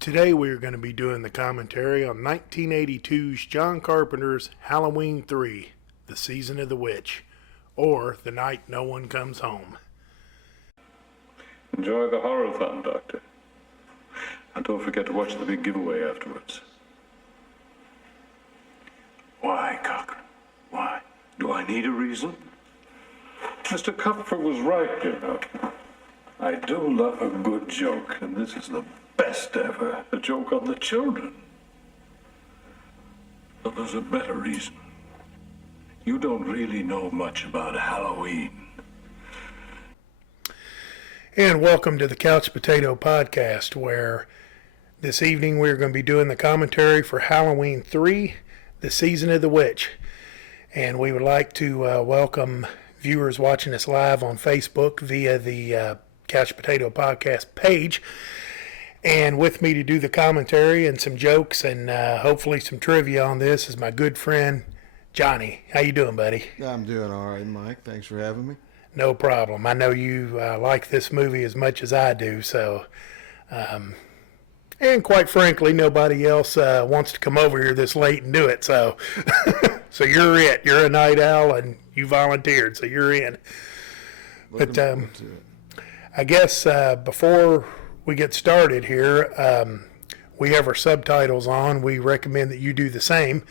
Today we are going to be doing the commentary on 1982's John Carpenter's Halloween 3, The Season of the Witch, or The Night No One Comes Home. Enjoy the horror-thon, Doctor. And don't forget to watch the big giveaway afterwards. Why, Cochran? Why? Do I need a reason? Mr. Cuthbert was right, you know. I do love a good joke, and this is the best ever. A joke on the children. But there's a better reason. You don't really know much about Halloween. And welcome to the Couch Potato Podcast, where this evening we're going to be doing the commentary for Halloween 3, The Season of the Witch. And we would like to welcome viewers watching us live on Facebook via the Couch Potato Podcast page. And with me to do the commentary and some jokes and hopefully some trivia on this is my good friend, Johnny. How you doing, buddy? I'm doing all right, Mike. Thanks for having me. No problem. I know you like this movie as much as I do, so... and quite frankly, nobody else wants to come over here this late and do it, so... so you're it. You're a night owl, and you volunteered, so you're in. But I guess before we get started here, we have our subtitles on. We recommend that you do the same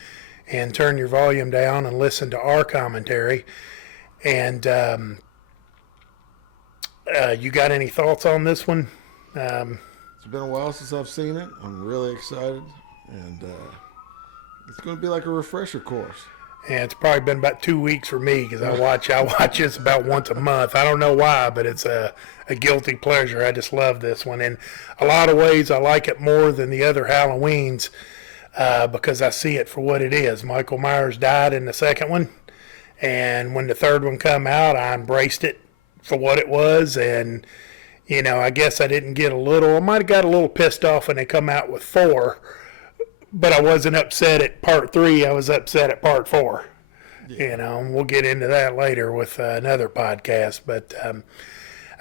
and turn your volume down and listen to our commentary. And you got any thoughts on this one? It's been a while since I've seen it. I'm really excited, and it's going to be like a refresher course. Yeah, it's probably been about 2 weeks for me because I watch this about once a month. I don't know why, but it's a guilty pleasure. I just love this one. In a lot of ways, I like it more than the other Halloweens because I see it for what it is. Michael Myers died in the second one, and when the third one come out, I embraced it for what it was. And, you know, I guess I might have got a little pissed off when they come out with 4. But I wasn't upset at part 3. I was upset at part 4. Yeah. You know, and we'll get into that later with another podcast. But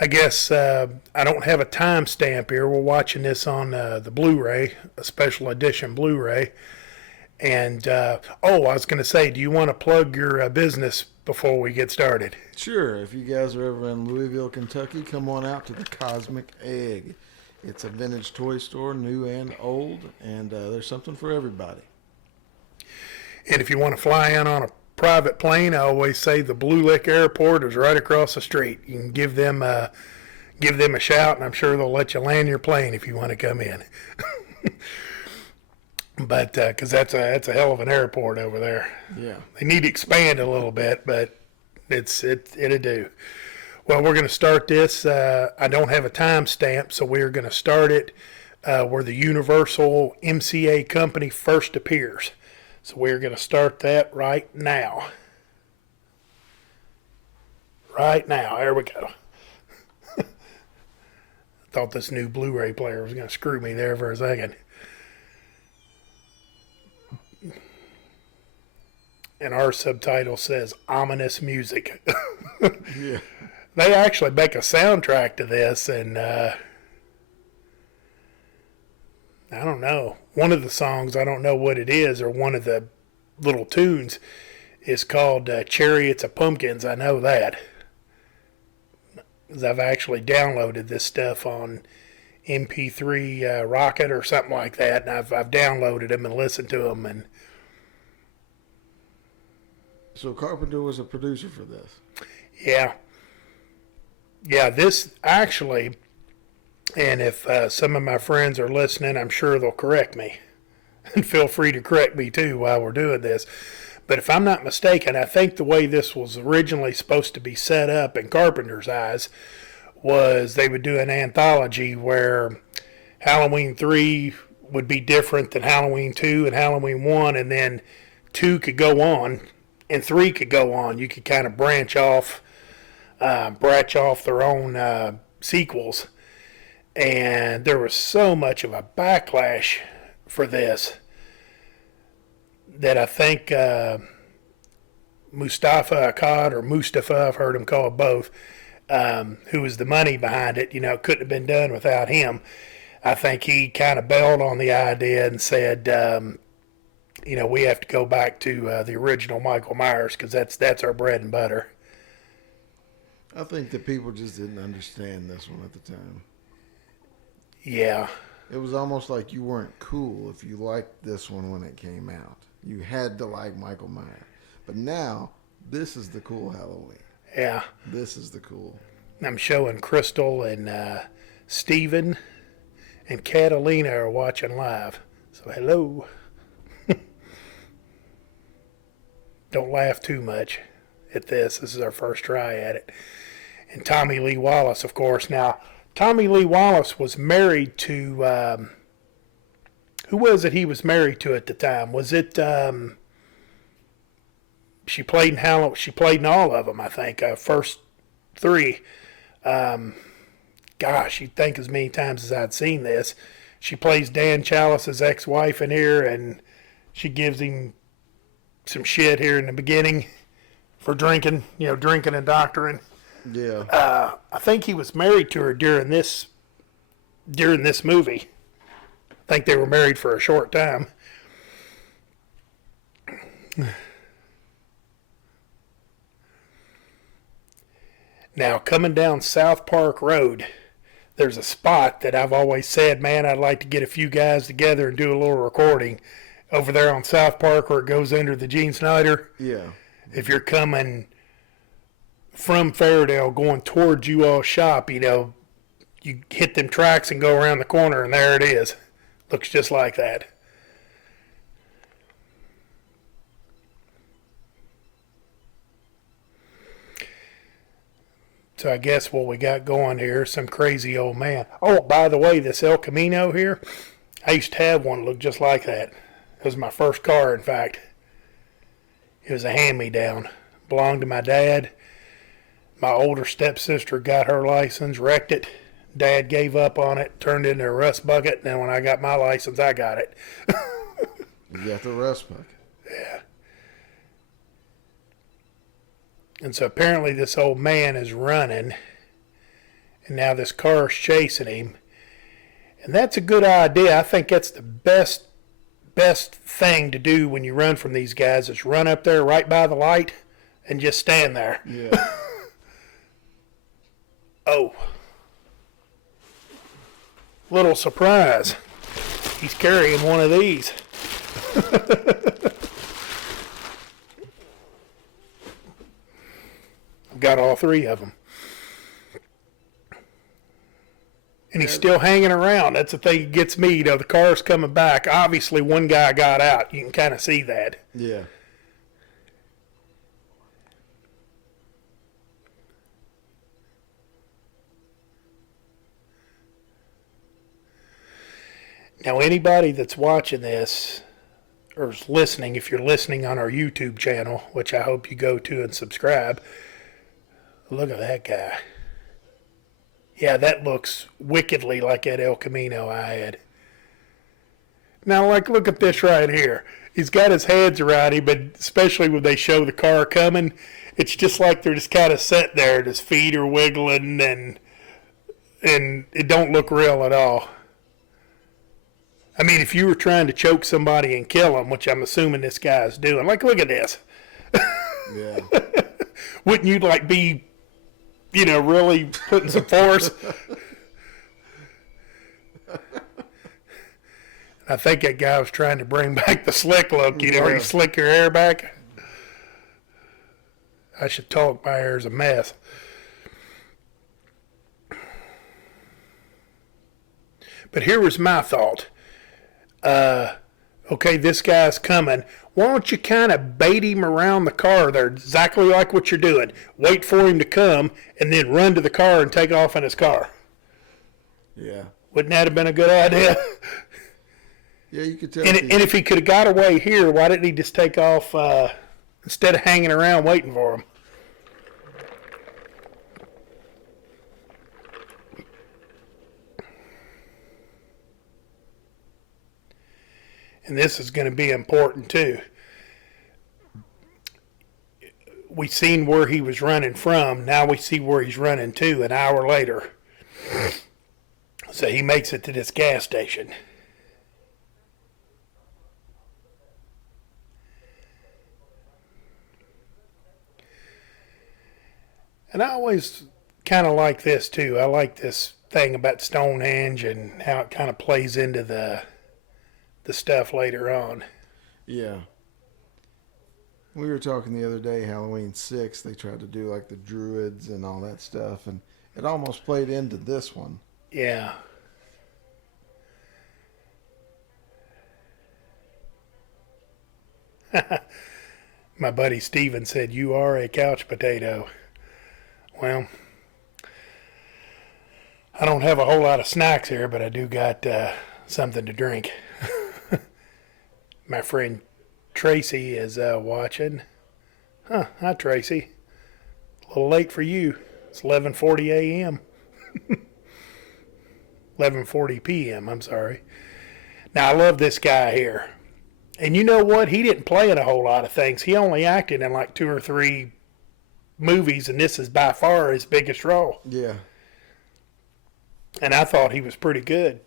I guess I don't have a timestamp here. We're watching this on the Blu-ray, a special edition Blu-ray. And, I was going to say, do you want to plug your business before we get started? Sure. If you guys are ever in Louisville, Kentucky, come on out to the Cosmic Egg. It's a vintage toy store, new and old, and there's something for everybody. And if you want to fly in on a private plane, I always say the Blue Lick Airport is right across the street. You can give them a shout, and I'm sure they'll let you land your plane if you want to come in. But because that's a hell of an airport over there. Yeah, they need to expand a little bit, but it'll do. Well, we're going to start this. I don't have a timestamp, so we're going to start it where the Universal MCA company first appears. So we're going to start that right now. Right now. There we go. I thought this new Blu-ray player was going to screw me there for a second. And our subtitle says ominous music. Yeah. They actually make a soundtrack to this, and I don't know. One of the songs, I don't know what it is, or one of the little tunes is called Chariots of Pumpkins. I know that, because I've actually downloaded this stuff on MP3 Rocket or something like that, and I've downloaded them and listened to them. And so Carpenter was a producer for this. Yeah. Yeah, this actually, and if some of my friends are listening, I'm sure they'll correct me. And feel free to correct me too while we're doing this. But if I'm not mistaken, I think the way this was originally supposed to be set up in Carpenter's eyes was they would do an anthology where Halloween 3 would be different than Halloween 2 and Halloween 1, and then 2 could go on and 3 could go on. You could kind of branch off their own sequels. And there was so much of a backlash for this that I think Mustafa Akkad, or Mustafa, I've heard him called both, who was the money behind it, couldn't have been done without him. I think he kind of bailed on the idea and said, we have to go back to the original Michael Myers because that's our bread and butter. I think the people just didn't understand this one at the time. Yeah. It was almost like you weren't cool if you liked this one when it came out. You had to like Michael Myers. But now, this is the cool Halloween. Yeah. This is the cool. I'm showing Crystal and Steven and Catalina are watching live. So hello. Don't laugh too much at this. This is our first try at it. And Tommy Lee Wallace, of course. Now, Tommy Lee Wallace was married to, who was it he was married to at the time? Was it, she played in all of them, I think, first three. Gosh, you'd think as many times as I'd seen this. She plays Dan Chalice's ex-wife in here, and she gives him some shit here in the beginning for drinking and doctoring. Yeah. I think he was married to her during this movie. I think they were married for a short time. Now, coming down South Park Road, there's a spot that I've always said, man, I'd like to get a few guys together and do a little recording over there on South Park where it goes under the Gene Snyder. Yeah. If you're coming from Fairdale going towards you all shop, you hit them tracks and go around the corner, and there it is. Looks just like that. So I guess what we got going here is some crazy old man. Oh, by the way, this El Camino here, I used to have one that looked just like that. It was my first car, in fact. It was a hand-me-down. Belonged to my dad. My older stepsister got her license, wrecked it. Dad gave up on it, turned it into a rust bucket, and then when I got my license, I got it. You got the rust bucket. Yeah. And so apparently this old man is running, and now this car's chasing him. And that's a good idea. I think that's the best thing to do when you run from these guys is run up there right by the light and just stand there. Yeah. Oh. Little surprise. He's carrying one of these. Got all three of them. And he's still hanging around. That's the thing that gets me. The car's coming back. Obviously, one guy got out. You can kind of see that. Yeah. Now, anybody that's watching this or is listening, if you're listening on our YouTube channel, which I hope you go to and subscribe, look at that guy. Yeah, that looks wickedly like that El Camino I had. Now, look at this right here. He's got his hands around him, but especially when they show the car coming, it's just like they're just kind of sitting there and his feet are wiggling, and it don't look real at all. I mean, if you were trying to choke somebody and kill them, which I'm assuming this guy's doing, look at this. Yeah. Wouldn't you be really putting some force? I think that guy was trying to bring back the slick look, where you slick your hair back. I should talk, my hair's a mess. But here was my thought. Okay, this guy's coming. Why don't you kind of bait him around the car there, exactly like what you're doing. Wait for him to come, and then run to the car and take off in his car. Yeah. Wouldn't that have been a good idea? Yeah, you could tell. And if he could have got away here, why didn't he just take off instead of hanging around waiting for him? And this is going to be important too. We seen where he was running from. Now we see where he's running to an hour later. So he makes it to this gas station. And I always kind of like this too. I like this thing about Stonehenge and how it kind of plays into the stuff later on. Yeah. We were talking the other day, Halloween 6, they tried to do like the druids and all that stuff, and it almost played into this one. Yeah. My buddy Steven said, "You are a couch potato." Well, I don't have a whole lot of snacks here, but I do got something to drink. My friend Tracy is watching. Hi Tracy. A little late for you. It's 11:40 a.m. 11:40 p.m. I'm sorry. Now I love this guy here. And you know what? He didn't play in a whole lot of things. He only acted in like 2 or 3 movies, and this is by far his biggest role. Yeah. And I thought he was pretty good.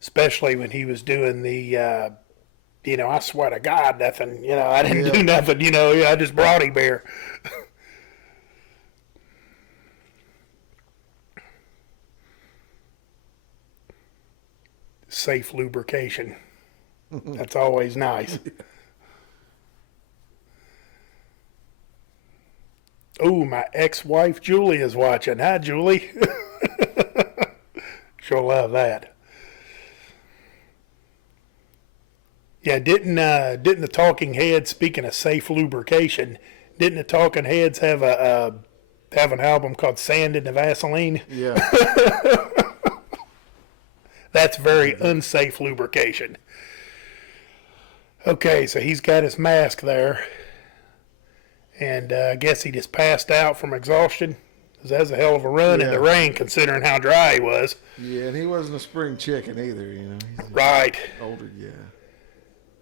Especially when he was doing the, I swear to God, nothing, I didn't do nothing, I just brought him here. Safe lubrication. That's always nice. Oh, my ex-wife Julie is watching. Hi, Julie. She'll love that. Yeah, didn't the Talking Heads, speaking of safe lubrication, didn't the Talking Heads have an album called Sand in the Vaseline? Yeah. That's very unsafe lubrication. Okay, so he's got his mask there. And I guess he just passed out from exhaustion. 'Cause that was a hell of a run in the rain, considering how dry he was. Yeah, and he wasn't a spring chicken either, He's Right. older, yeah.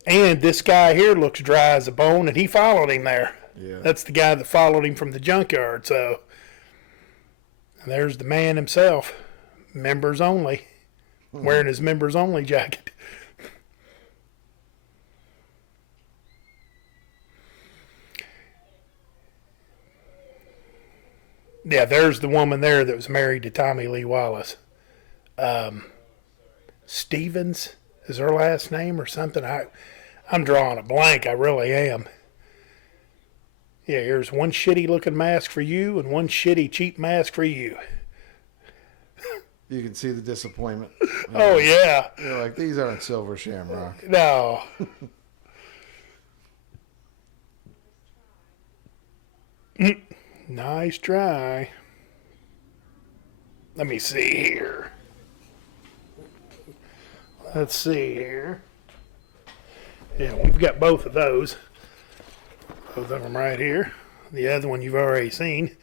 And this guy here looks dry as a bone, and he followed him there. Yeah. That's the guy that followed him from the junkyard. So and there's the man himself, members only, wearing his members only jacket. Yeah, there's the woman there that was married to Tommy Lee Wallace. Stevens is her last name or something. I'm drawing a blank. I really am. Yeah, here's one shitty looking mask for you and one shitty cheap mask for you. You can see the disappointment. Oh, yeah. You're like, these aren't silver shamrock. No. Nice try. Let me see here. Let's see here. Yeah, we've got both of those. Both of them right here. The other one you've already seen.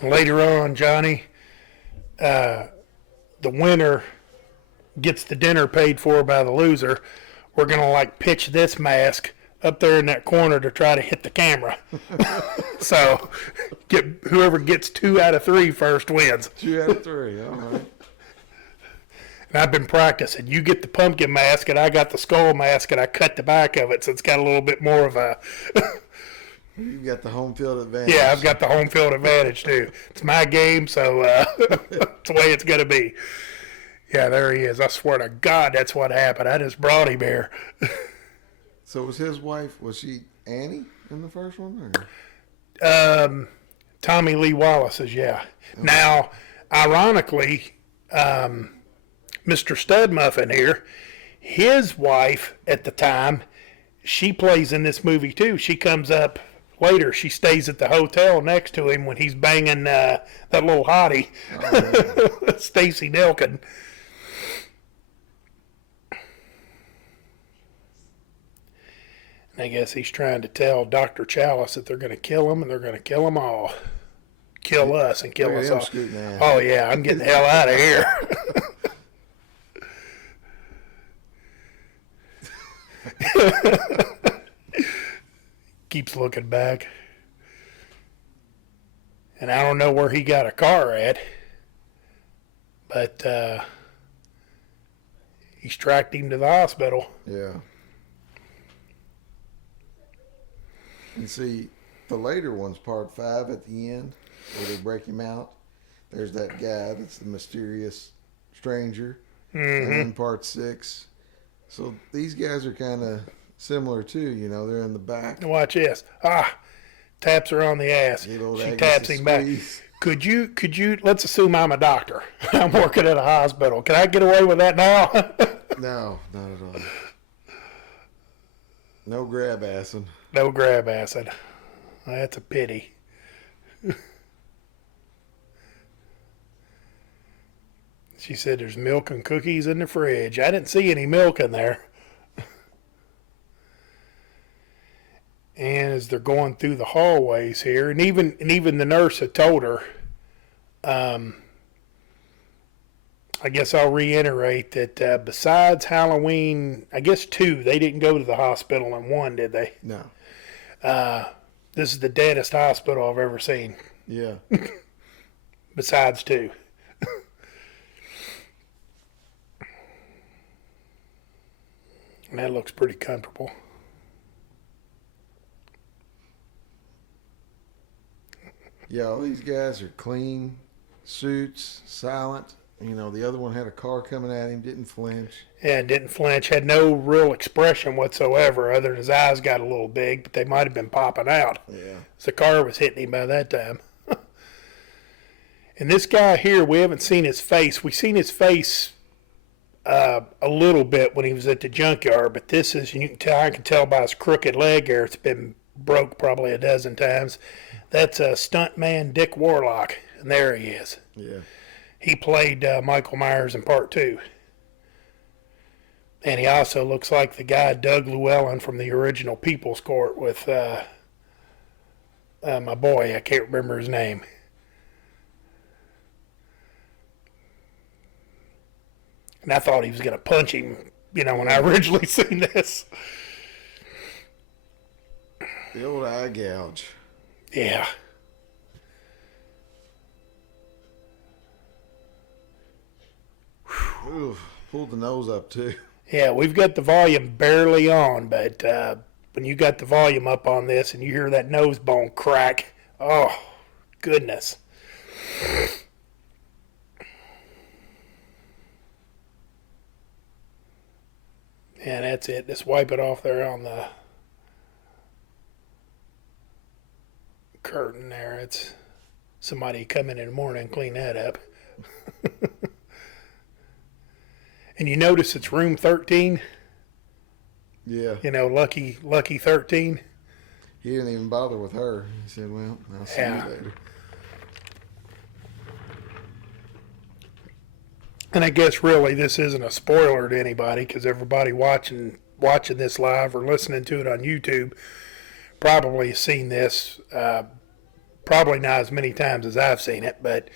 And later on, Johnny, the winner gets the dinner paid for by the loser. We're going to pitch this mask up there in that corner to try to hit the camera. So whoever gets 2 out of 3 first wins. 2 out of 3, all right. And I've been practicing. You get the pumpkin mask, and I got the skull mask, and I cut the back of it, so it's got a little bit more of a... You've got the home field advantage. Yeah, I've got the home field advantage, too. It's my game, so it's the way it's going to be. Yeah, there he is. I swear to God, that's what happened. I just brought him here. So was his wife, was she Annie in the first one? Tommy Lee Wallace's, yeah. Okay. Now, ironically, Mr. Stud Muffin here, his wife at the time, she plays in this movie too. She comes up later. She stays at the hotel next to him when he's banging that little hottie, Stacy Nelkin. I guess he's trying to tell Dr. Chalice that they're going to kill him, and they're going to kill them all. Kill us and kill us all. Oh, yeah, I'm getting the hell out of here. keeps looking back. And I don't know where he got a car at, but he's tracked him to the hospital. Yeah. And see, the later one's part 5 at the end, where they break him out. There's that guy that's the mysterious stranger. And then part 6. So these guys are kind of similar too, you know, they're in the back. Watch this. Taps her on the ass. She taps him back. Could you, let's assume I'm a doctor. I'm working at a hospital. Can I get away with that now? No, not at all. No grab assing. No grab acid. That's a pity. She said there's milk and cookies in the fridge. I didn't see any milk in there. And as they're going through the hallways here, and even the nurse had told her, I guess I'll reiterate that besides Halloween, I guess 2, they didn't go to the hospital, and 1, did they? No. This is the deadest hospital I've ever seen. Yeah. Besides 2. And that looks pretty comfortable. Yeah, all these guys are clean suits, silent. You know, the other one had a car coming at him, didn't flinch. Yeah, didn't flinch, had no real expression whatsoever, other than his eyes got a little big, but they might have been popping out. Yeah. The car was hitting him by that time. And this guy here, we haven't seen his face. We've seen his face a little bit when he was at the junkyard, but this is, you can tell, I can tell by his crooked leg there, it's been broke probably a dozen times. That's stuntman Dick Warlock, and there he is. Yeah. He played Michael Myers in part 2. And he also looks like the guy Doug Llewellyn from the original People's Court with my boy, I can't remember his name. And I thought he was going to punch him, you know, when I originally seen this. The old eye gouge. Yeah. Ooh, pulled the nose up too. Yeah, we've got the volume barely on, but when you got the volume up on this and you hear that nose bone crack, oh, goodness. Yeah, that's it. Just wipe it off there on the curtain there. It's somebody come in the morning and clean that up. And you notice it's room 13? Yeah. You know, lucky 13. He didn't even bother with her. He said, well, I'll see you later. And I guess really this isn't a spoiler to anybody because everybody watching this live or listening to it on YouTube probably has seen this, probably not as many times as I've seen it, but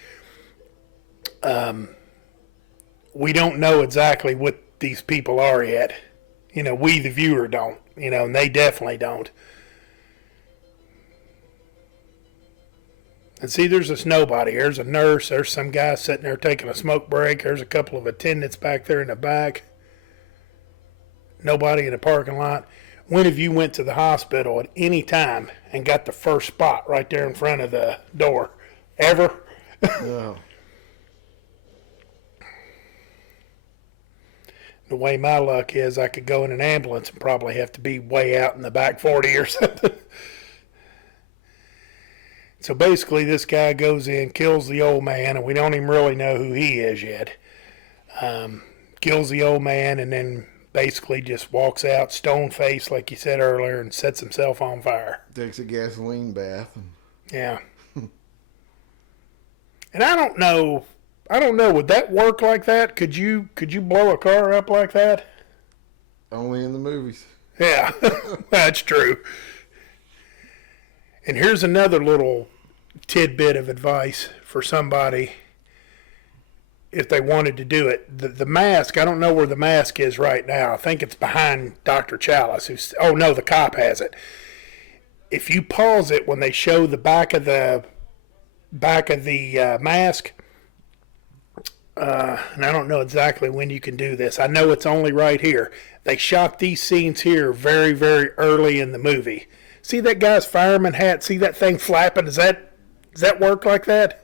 we don't know exactly what these people are yet. You know, we the viewer don't, you know, and they definitely don't. And see, there's this nobody. There's a nurse. There's some guy sitting there taking a smoke break. There's a couple of attendants back there in the back. Nobody in the parking lot. When have you went to the hospital at any time and got the first spot right there in front of the door? Ever? No. The way my luck is, I could go in an ambulance and probably have to be way out in the back 40 or something. So basically, this guy goes in, kills the old man, and we don't even really know who he is yet. Kills the old man, and then basically just walks out stone-faced, like you said earlier, and sets himself on fire. Takes a gasoline bath. Yeah. And I don't know, would that work like that? Could you blow a car up like that? Only in the movies. Yeah, that's true. And here's another little tidbit of advice for somebody if they wanted to do it. The mask, I don't know where the mask is right now. I think it's behind Dr. Chalice. The cop has it. if you pause it when they show the back of the mask, and I don't know exactly when you can do this. I know it's only right here. They shot these scenes here very, very early in the movie. See that guy's fireman hat? See that thing flapping? Does that work like that?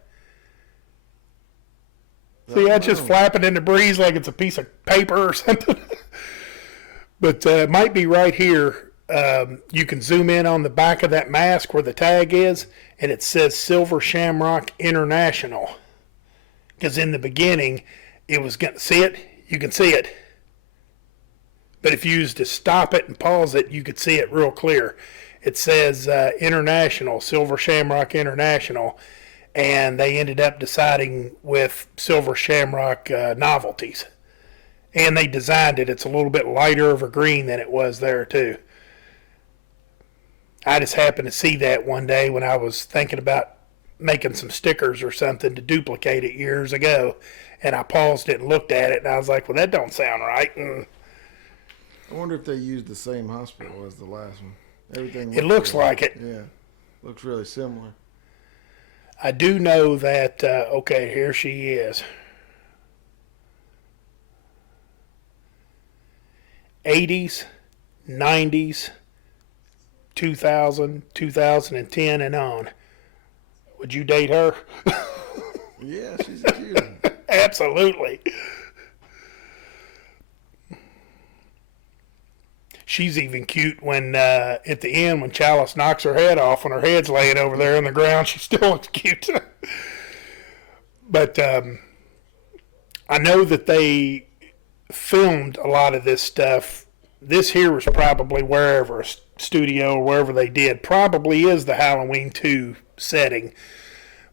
See, that's just flapping in the breeze like it's a piece of paper or something. But it might be right here. You can zoom in on the back of that mask where the tag is, and it says Silver Shamrock International. Because in the beginning, it was going to see it. You can see it. But if you used to stop it and pause it, you could see it real clear. It says International, Silver Shamrock International. And they ended up deciding with Silver Shamrock Novelties. And they designed it. It's a little bit lighter of a green than it was there, too. I just happened to see that one day when I was thinking about making some stickers or something to duplicate it years ago. And I paused it and looked at it, and I was like, well, that don't sound right. And I wonder if they used the same hospital as the last one. Everything. It looks like it. Yeah. Looks really similar. I do know that, okay, here she is. 80s, 90s, 2000, 2010, and on. Would you date her? Yeah, she's a cute one. Absolutely. She's even cute when, at the end, when Chalice knocks her head off, when her head's laying over there on the ground, she still looks cute. But I know that they filmed a lot of this stuff. This here was probably wherever, a studio or wherever they did, probably is the Halloween 2 setting.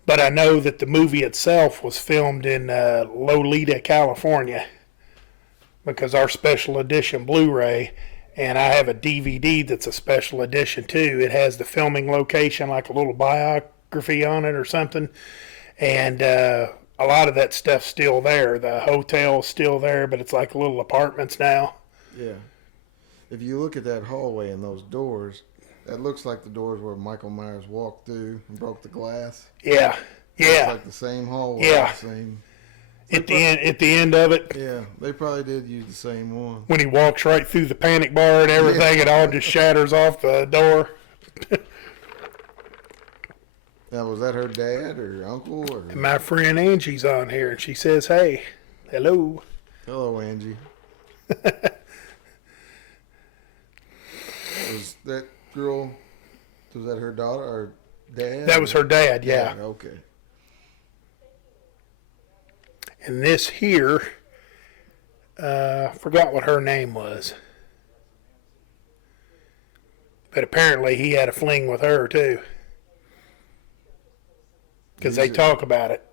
But I know that the movie itself was filmed in Lolita, California, because our special edition Blu-ray, and I have a DVD that's a special edition too. It has the filming location, like a little biography on it or something. And a lot of that stuff's still there. The hotel's still there, but it's like little apartments now. Yeah. If you look at that hallway and those doors, that looks like the doors where Michael Myers walked through and broke the glass. Yeah. Yeah. It's like the same hallway. Yeah. Same. At the end of it. Yeah, they probably did use the same one. When he walks right through the panic bar and everything, it all just shatters off the door. Now, was that her dad or uncle? Or? And my friend Angie's on here, and she says, hey, hello. Hello, Angie. Was that girl, was that her daughter or dad? That was her dad, yeah. Okay. And this here, forgot what her name was. But apparently he had a fling with her, too. Because they talk about it.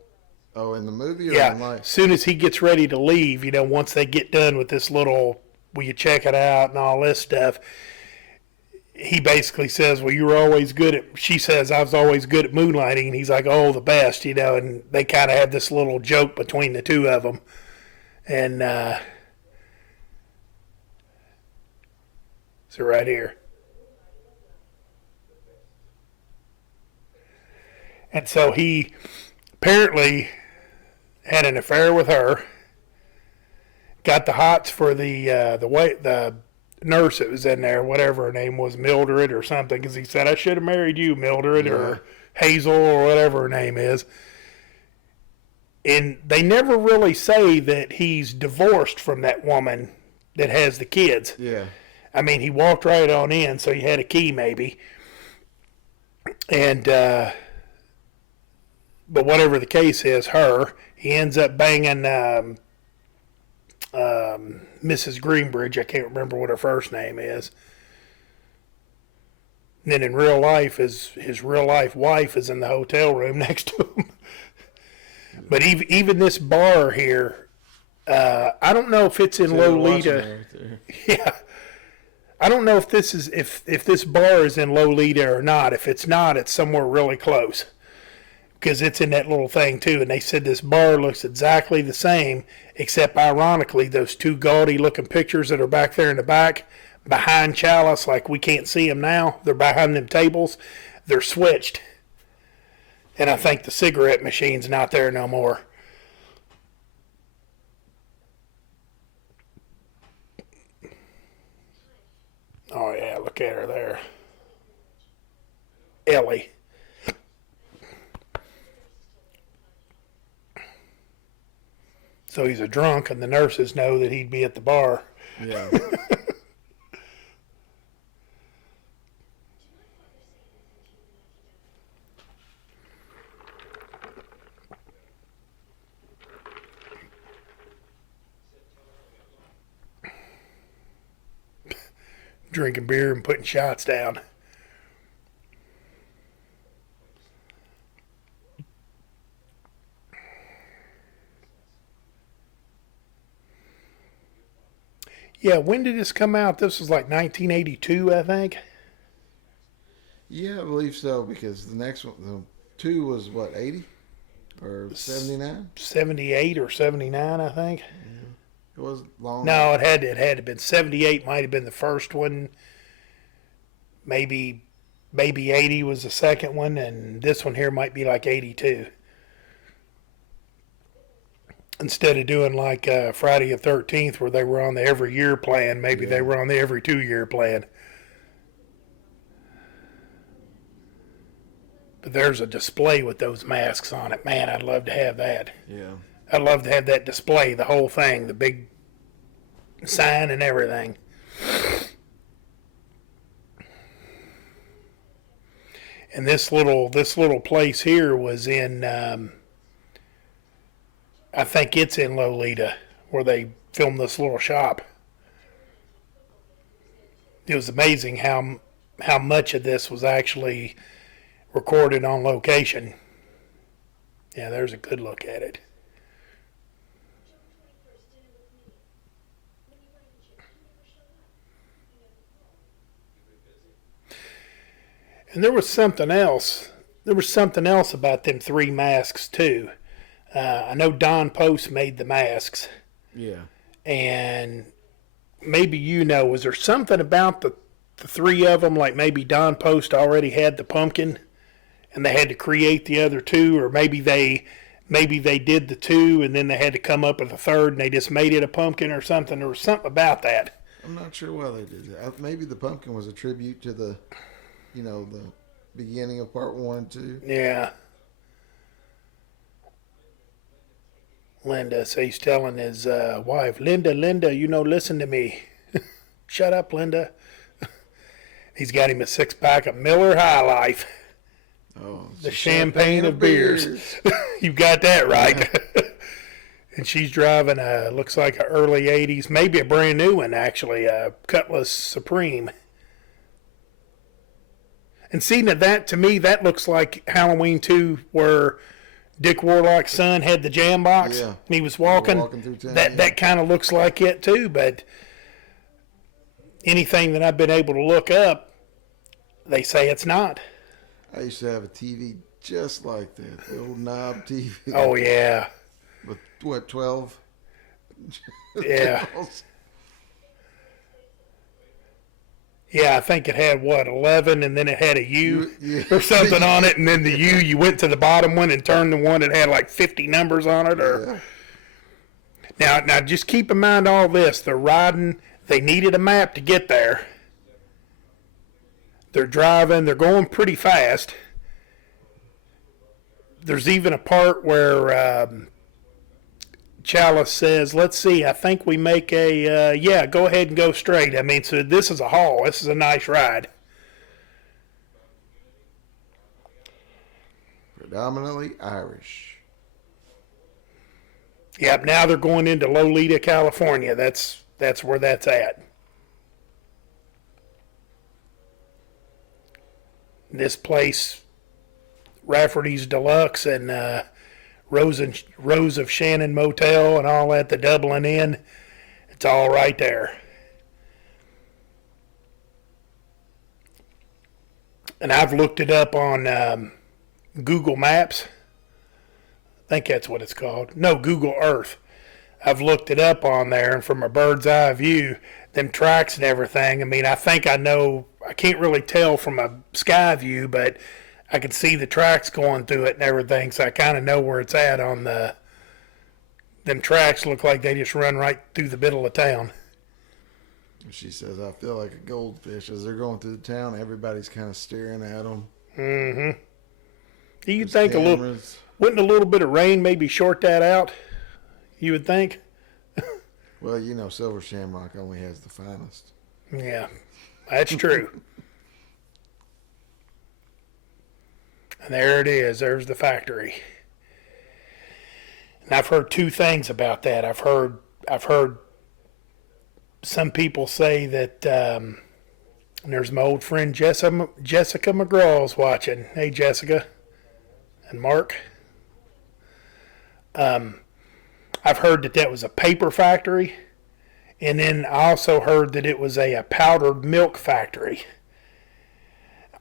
Oh, in the movie or yeah, in life? As soon as he gets ready to leave, once they get done with this little, will you check it out and all this stuff, he basically says, well, you were always good at, she says, I was always good at moonlighting. And he's like, oh, the best, and they kind of have this little joke between the two of them. And, so right here. And so he apparently had an affair with her, got the hots for the nurse that was in there, whatever her name was, Mildred or something, because he said, I should have married you, Mildred, or Hazel, or whatever her name is. And they never really say that he's divorced from that woman that has the kids. Yeah. I mean, he walked right on in, so he had a key maybe. And, but whatever the case is, he ends up banging Mrs. Greenbridge. I can't remember what her first name is. And then in real life, his real life wife is in the hotel room next to him. But even this bar here, I don't know if it's in Lolita. Right yeah, I don't know if this is if this bar is in Lolita or not. If it's not, it's somewhere really close, because it's in that little thing too. And they said this bar looks exactly the same, except ironically, those two gaudy looking pictures that are back there in the back, behind Chalice, like we can't see them now. They're behind them tables. They're switched. And I think the cigarette machine's not there no more. Oh, yeah, look at her there. Ellie. So he's a drunk, and the nurses know that he'd be at the bar. Yeah. Drinking beer and putting shots down. Yeah, when did this come out? This was like 1982, I think. Yeah, I believe so, because the next one, the 2 was what, 80 or 79? 78 or 79, I think. It was long. No, it had to have been 78. Might have been the first one. Maybe 80 was the second one, and this one here might be like 82. Instead of doing like Friday the 13th, where they were on the every year plan, maybe they were on the every 2-year plan. But there's a display with those masks on it. Man, I'd love to have that. Yeah. I'd love to have that display, the whole thing, the big sign and everything. And this little place here was in, I think it's in Lolita, where they filmed this little shop. It was amazing how much of this was actually recorded on location. Yeah, there's a good look at it. And there was something else. There was something else about them 3 masks too. I know Don Post made the masks, Yeah. and maybe was there something about the 3 of them? Like maybe Don Post already had the pumpkin, and they had to create the other 2, or maybe they did the 2 and then they had to come up with a 3rd, and they just made it a pumpkin or something. There was something about that. I'm not sure why they did that. Maybe the pumpkin was a tribute to the beginning of part 1 and 2. Yeah. Linda, so he's telling his wife, Linda, listen to me. Shut up, Linda. He's got him a 6-pack of Miller High Life. Oh, The champagne of beers. You got that right. And she's driving looks like an early 80s, maybe a brand new one, actually, a Cutlass Supreme. And seeing that, to me, that looks like Halloween 2, where Dick Warlock's son had the jam box, Yeah. and he was walking through town, that kind of looks like it too. But anything that I've been able to look up, they say it's not. I used to have a TV just like that, the old knob TV. Oh yeah, With what, 12? yeah, yeah. I think it had 11, and then it had a U or something on it, and then the U. You went to the bottom one and turned the one that had like 50 numbers on it. Or now, just keep in mind all this. They're riding. They needed a map to get there. They're driving. They're going pretty fast. There's even a part where Chalice says, let's see, I think we make a, go ahead and go straight. I mean, so this is a haul. This is a nice ride. Predominantly Irish. Yep, now they're going into Lolita, California. That's where that's at. This place, Rafferty's Deluxe and Rose of Shannon Motel and all that, the Dublin Inn, it's all right there. And I've looked it up on Google Maps. I think that's what it's called. No, Google Earth. I've looked it up on there, and from a bird's eye view, them tracks and everything. I mean, I think I know. I can't really tell from a sky view, but I can see the tracks going through it and everything, so I kind of know where it's at on the. Them tracks look like they just run right through the middle of town. She says, I feel like a goldfish. As they're going through the town, everybody's kind of staring at them. Mm-hmm. Do you There's think cameras. wouldn't a little bit of rain maybe short that out? You would think? Well, you know, Silver Shamrock only has the finest. Yeah, that's true. And there it is. There's the factory. And I've heard two things about that. I've heard some people say that there's my old friend Jessica McGraw's watching. Hey, Jessica and Mark. I've heard that was a paper factory, and then I also heard that it was a powdered milk factory.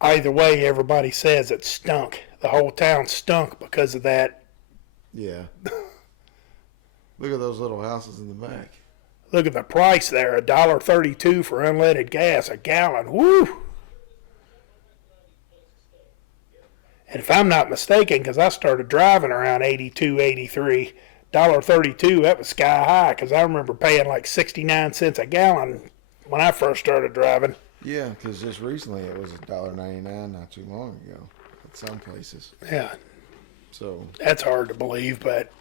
Either way, everybody says it stunk. The whole town stunk because of that. Yeah. Look at those little houses in the back. Look at the price there, $1.32 for unleaded gas, a gallon. Woo! And if I'm not mistaken, because I started driving around 82, 83, $1.32, that was sky high, because I remember paying like 69 cents a gallon when I first started driving. Yeah, because just recently it was $1.99 not too long ago at some places. Yeah, So that's hard to believe, but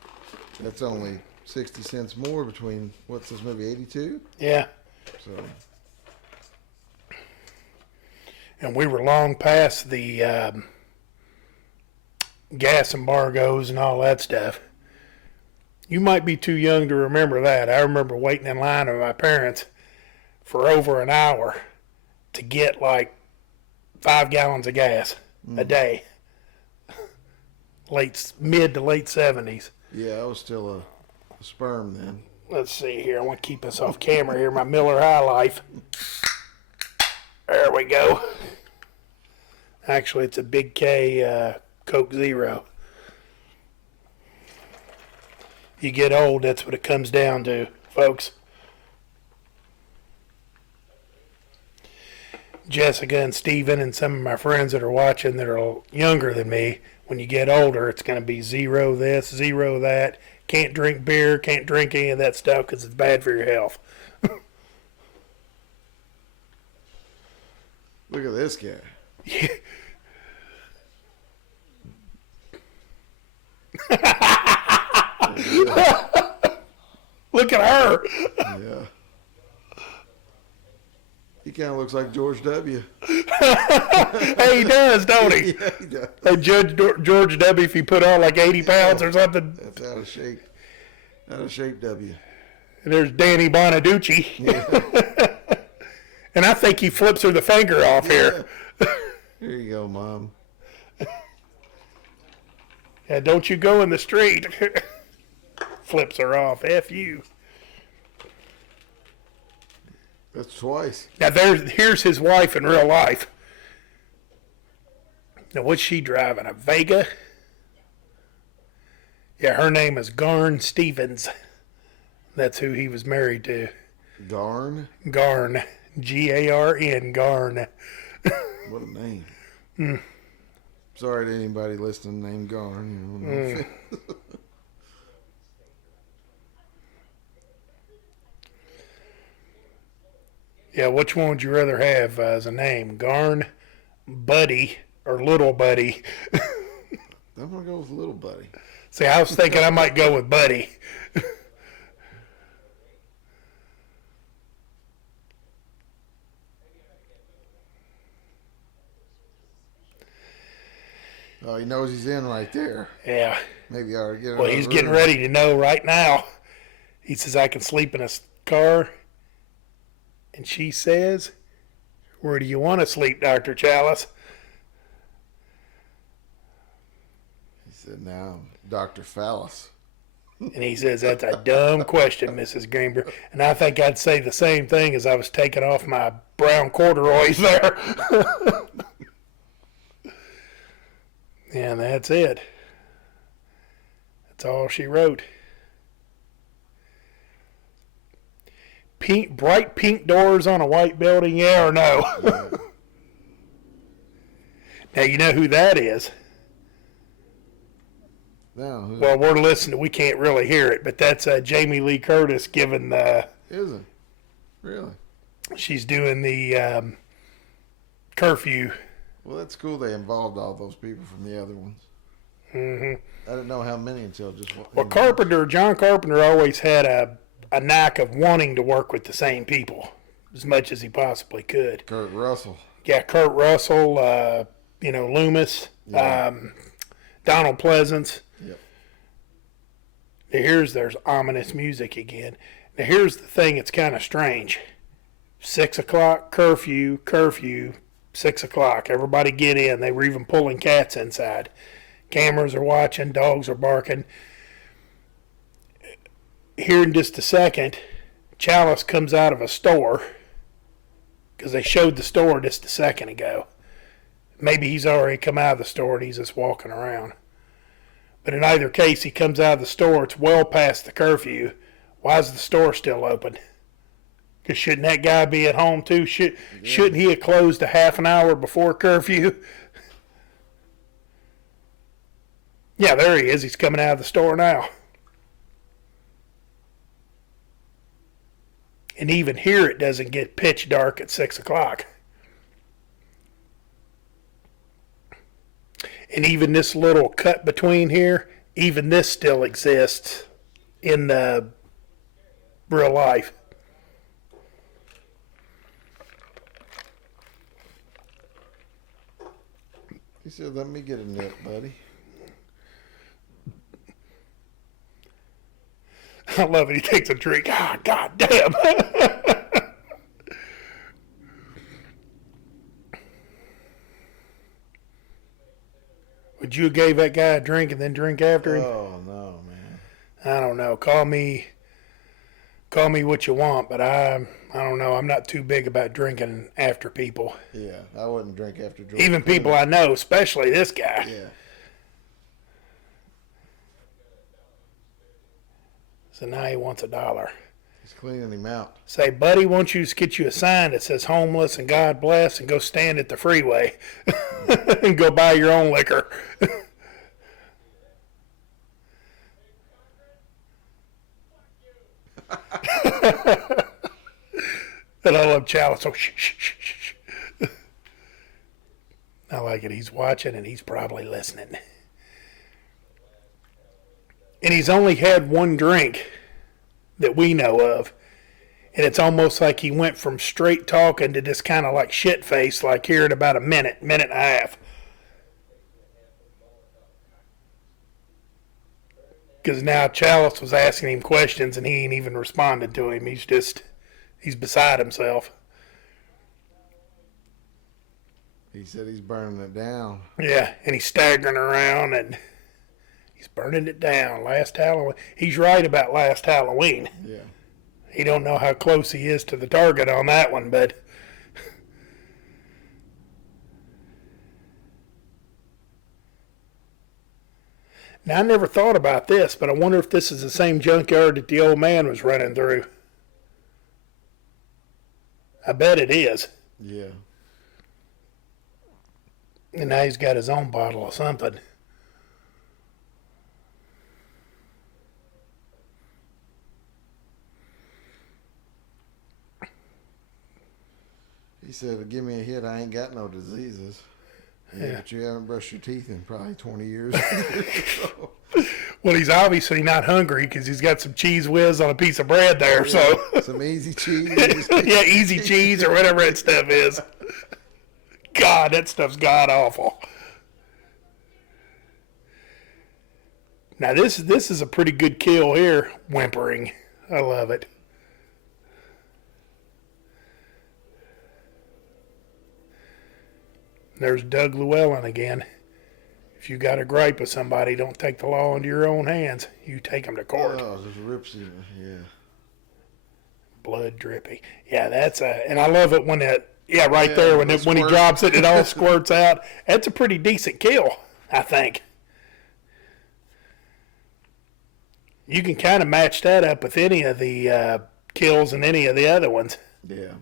that's only 60 cents more between, what's this movie, 82? yeah. So, And we were long past the gas embargoes and all that stuff. You might be too young to remember that. I remember waiting in line with my parents for over an hour to get like 5 gallons of gas a day. Mid to late 70s. yeah, I was still a sperm then. Let's see here. I want to keep us off camera here. My Miller High Life. There we go. Actually, it's a Big K Coke Zero. You get old, that's what it comes down to, folks. Jessica and Steven and some of my friends that are watching that are younger than me, when you get older, it's going to be zero this, zero that. Can't drink beer, can't drink any of that stuff because it's bad for your health. Look at this guy. Look at her. Yeah. He kind of looks like George W. Hey, he does, don't he? Yeah, he does. Hey, Judge George W. If he put on like 80 pounds or something. That's out of shape. Out of shape W. And there's Danny Bonaducci. Yeah. And I think he flips her the finger off here. Here you go, Mom. Yeah, don't you go in the street. Flips her off. F you. That's twice. Now here's his wife in real life. Now what's she driving? A Vega? Yeah, her name is Garn Stevens. That's who he was married to. Garn? Garn. Garn. Garn. What a name. Sorry to anybody listening named Garn. You know. Yeah, which one would you rather have as a name? Garn, Buddy, or Little Buddy? I'm going to go with Little Buddy. See, I was thinking I might go with Buddy. Oh, he knows he's in right there. Yeah. Maybe I ought to get Well, he's getting ready to know right now. He says, I can sleep in a car. And she says, where do you want to sleep, Dr. Chalice? He said, now, Dr. Phallus. And he says, that's a dumb question, Mrs. Greenberg. And I think I'd say the same thing as I was taking off my brown corduroys there. And that's it. That's all she wrote. bright pink doors on a white building, yeah or no? Yeah. Now, you know who that is. No, who Well, we're listening. We can't really hear it, but that's Jamie Lee Curtis giving the. is it? Really? She's doing the curfew. Well, that's cool. They involved all those people from the other ones. I didn't know how many until just. Well, John Carpenter always had a knack of wanting to work with the same people as much as he possibly could. Kurt Russell. Yeah, Kurt Russell, Loomis, Yeah. Donald Pleasance. Yep. Now there's ominous music again. Now here's the thing that's kind of strange. 6 o'clock, curfew, 6 o'clock. Everybody get in. They were even pulling cats inside. Cameras are watching, dogs are barking. Here in just a second, Chalice comes out of a store, because they showed the store just a second ago. Maybe he's already come out of the store and he's just walking around. But in either case, he comes out of the store. It's well past the curfew. Why is the store still open? Because shouldn't that guy be at home too? Shouldn't he have closed a half an hour before curfew? Yeah, there he is. He's coming out of the store now. And even here, it doesn't get pitch dark at 6 o'clock. And even this little cut between here, even this still exists in the real life. He said, "Let me get a nip, buddy." I love it. He takes a drink. Ah, God damn. Would you have gave that guy a drink and then drink after him? Oh no, man. I don't know. Call me what you want, but I don't know. I'm not too big about drinking after people. Yeah, I wouldn't drink after George. Even people I know, especially this guy. Yeah. So now he wants $1. He's cleaning him out. Say, buddy, won't you just get you a sign that says homeless and God bless and go stand at the freeway and go buy your own liquor? And I love Chalice. Oh, shh, shh, shh, shh. I like it. He's watching and he's probably listening. And he's only had one drink that we know of. And it's almost like he went from straight talking to just kind of like shit face, like here in about a minute and a half. Because now Chalice was asking him questions and he ain't even responded to him. He's beside himself. He said he's burning it down. Yeah, and he's staggering around and he's burning it down. Last Halloween. He's right about last Halloween. Yeah. He don't know how close he is to the target on that one, but now I never thought about this, but I wonder if this is the same junkyard that the old man was running through. I bet it is. Yeah. And now he's got his own bottle of something. He said, "Give me a hit. I ain't got no diseases." Yeah, but you haven't brushed your teeth in probably 20 years. Well, he's obviously not hungry because he's got some cheese whiz on a piece of bread there. So Some easy cheese. yeah, easy cheese or whatever that stuff is. God, that stuff's god awful. Now this is a pretty good kill here. Whimpering, I love it. There's Doug Llewellyn again. If you got a gripe with somebody, don't take the law into your own hands. You take them to court. Oh, just rips him. Yeah. Blood dripping. Yeah, that's and I love it when that. Yeah, right Yeah, there when the when he squirt. drops it, it all squirts out. That's a pretty decent kill, I think. You can kind of match that up with any of the kills than any of the other ones. Yeah.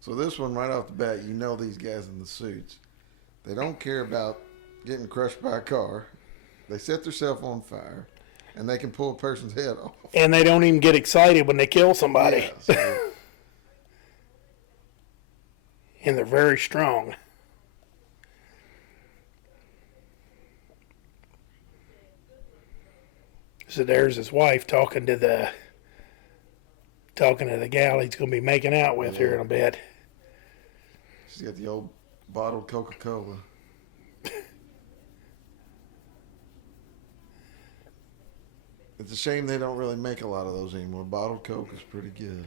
So this one, right off the bat, you know these guys in the suits. They don't care about getting crushed by a car. They set themselves on fire, and they can pull a person's head off. And they don't even get excited when they kill somebody. Yeah, so, And they're very strong. So there's his wife talking to the gal he's going to be making out with here in a bit. she's got the old bottled Coca-Cola. It's a shame they don't really make a lot of those anymore. Bottled Coke is pretty good.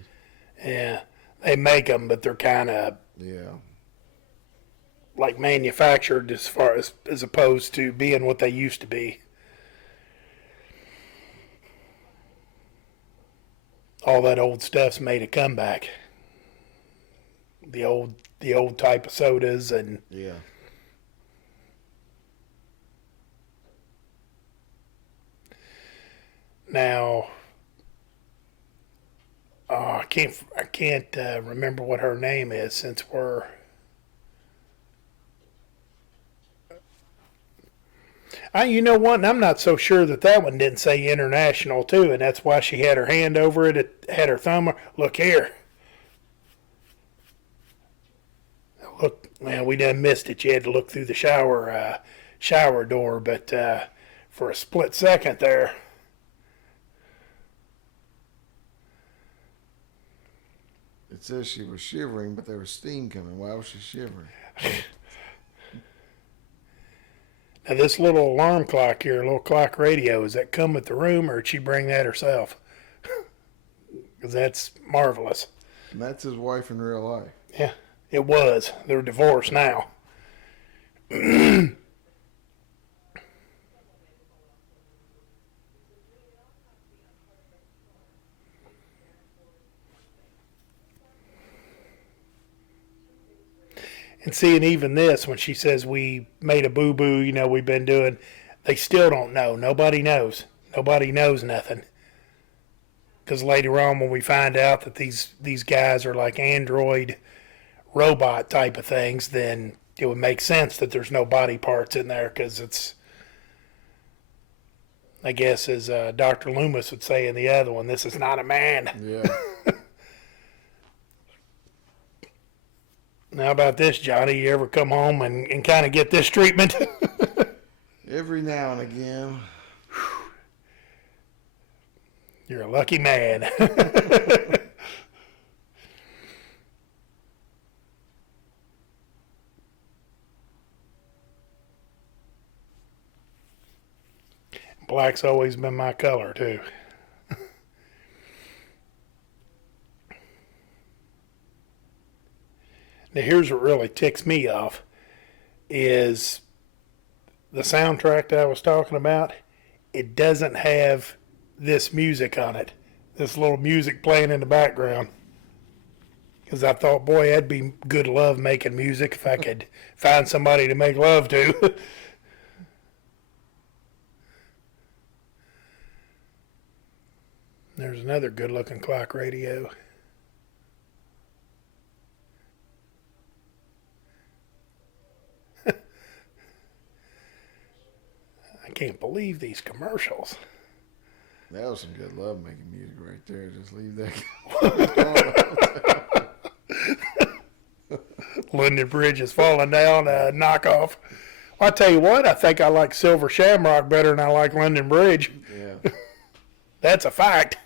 Yeah, they make them, but they're kind of Yeah. like manufactured as opposed to being what they used to be. All that old stuff's made a comeback. The old type of sodas and Yeah. now I can't remember what her name is since we're you know what? And I'm not so sure that one didn't say international too, and that's why she had her hand over it. It had her thumb. Look here. Look, well, we done missed it. You had to look through the shower door, but for a split second there. It says she was shivering, but there was steam coming. Why was she shivering? Now this little alarm clock here, little clock radio, does that come with the room or did she bring that herself? Because that's marvelous. And that's his wife in real life. Yeah, it was. They're divorced now. And seeing even this, when she says we made a boo-boo, we've been doing, they still don't know. Nobody knows. Nobody knows nothing. Because later on, when we find out that these guys are like android robot type of things, then it would make sense that there's no body parts in there because it's, I guess, as Dr. Loomis would say in the other one, this is not a man. Yeah. Now about this, Johnny, you ever come home and kind of get this treatment? Every now and again. You're a lucky man. Black's always been my color, too. Now, here's what really ticks me off is the soundtrack that I was talking about. It doesn't have this music on it, this little music playing in the background. Because I thought, boy, that'd be good love making music if I could find somebody to make love to. There's another good looking clock radio. I can't believe these commercials. That was some good love making music right there. Just leave that. London Bridge is falling down, knockoff. Well, I tell you what, I think I like Silver Shamrock better than I like London Bridge. Yeah. That's a fact.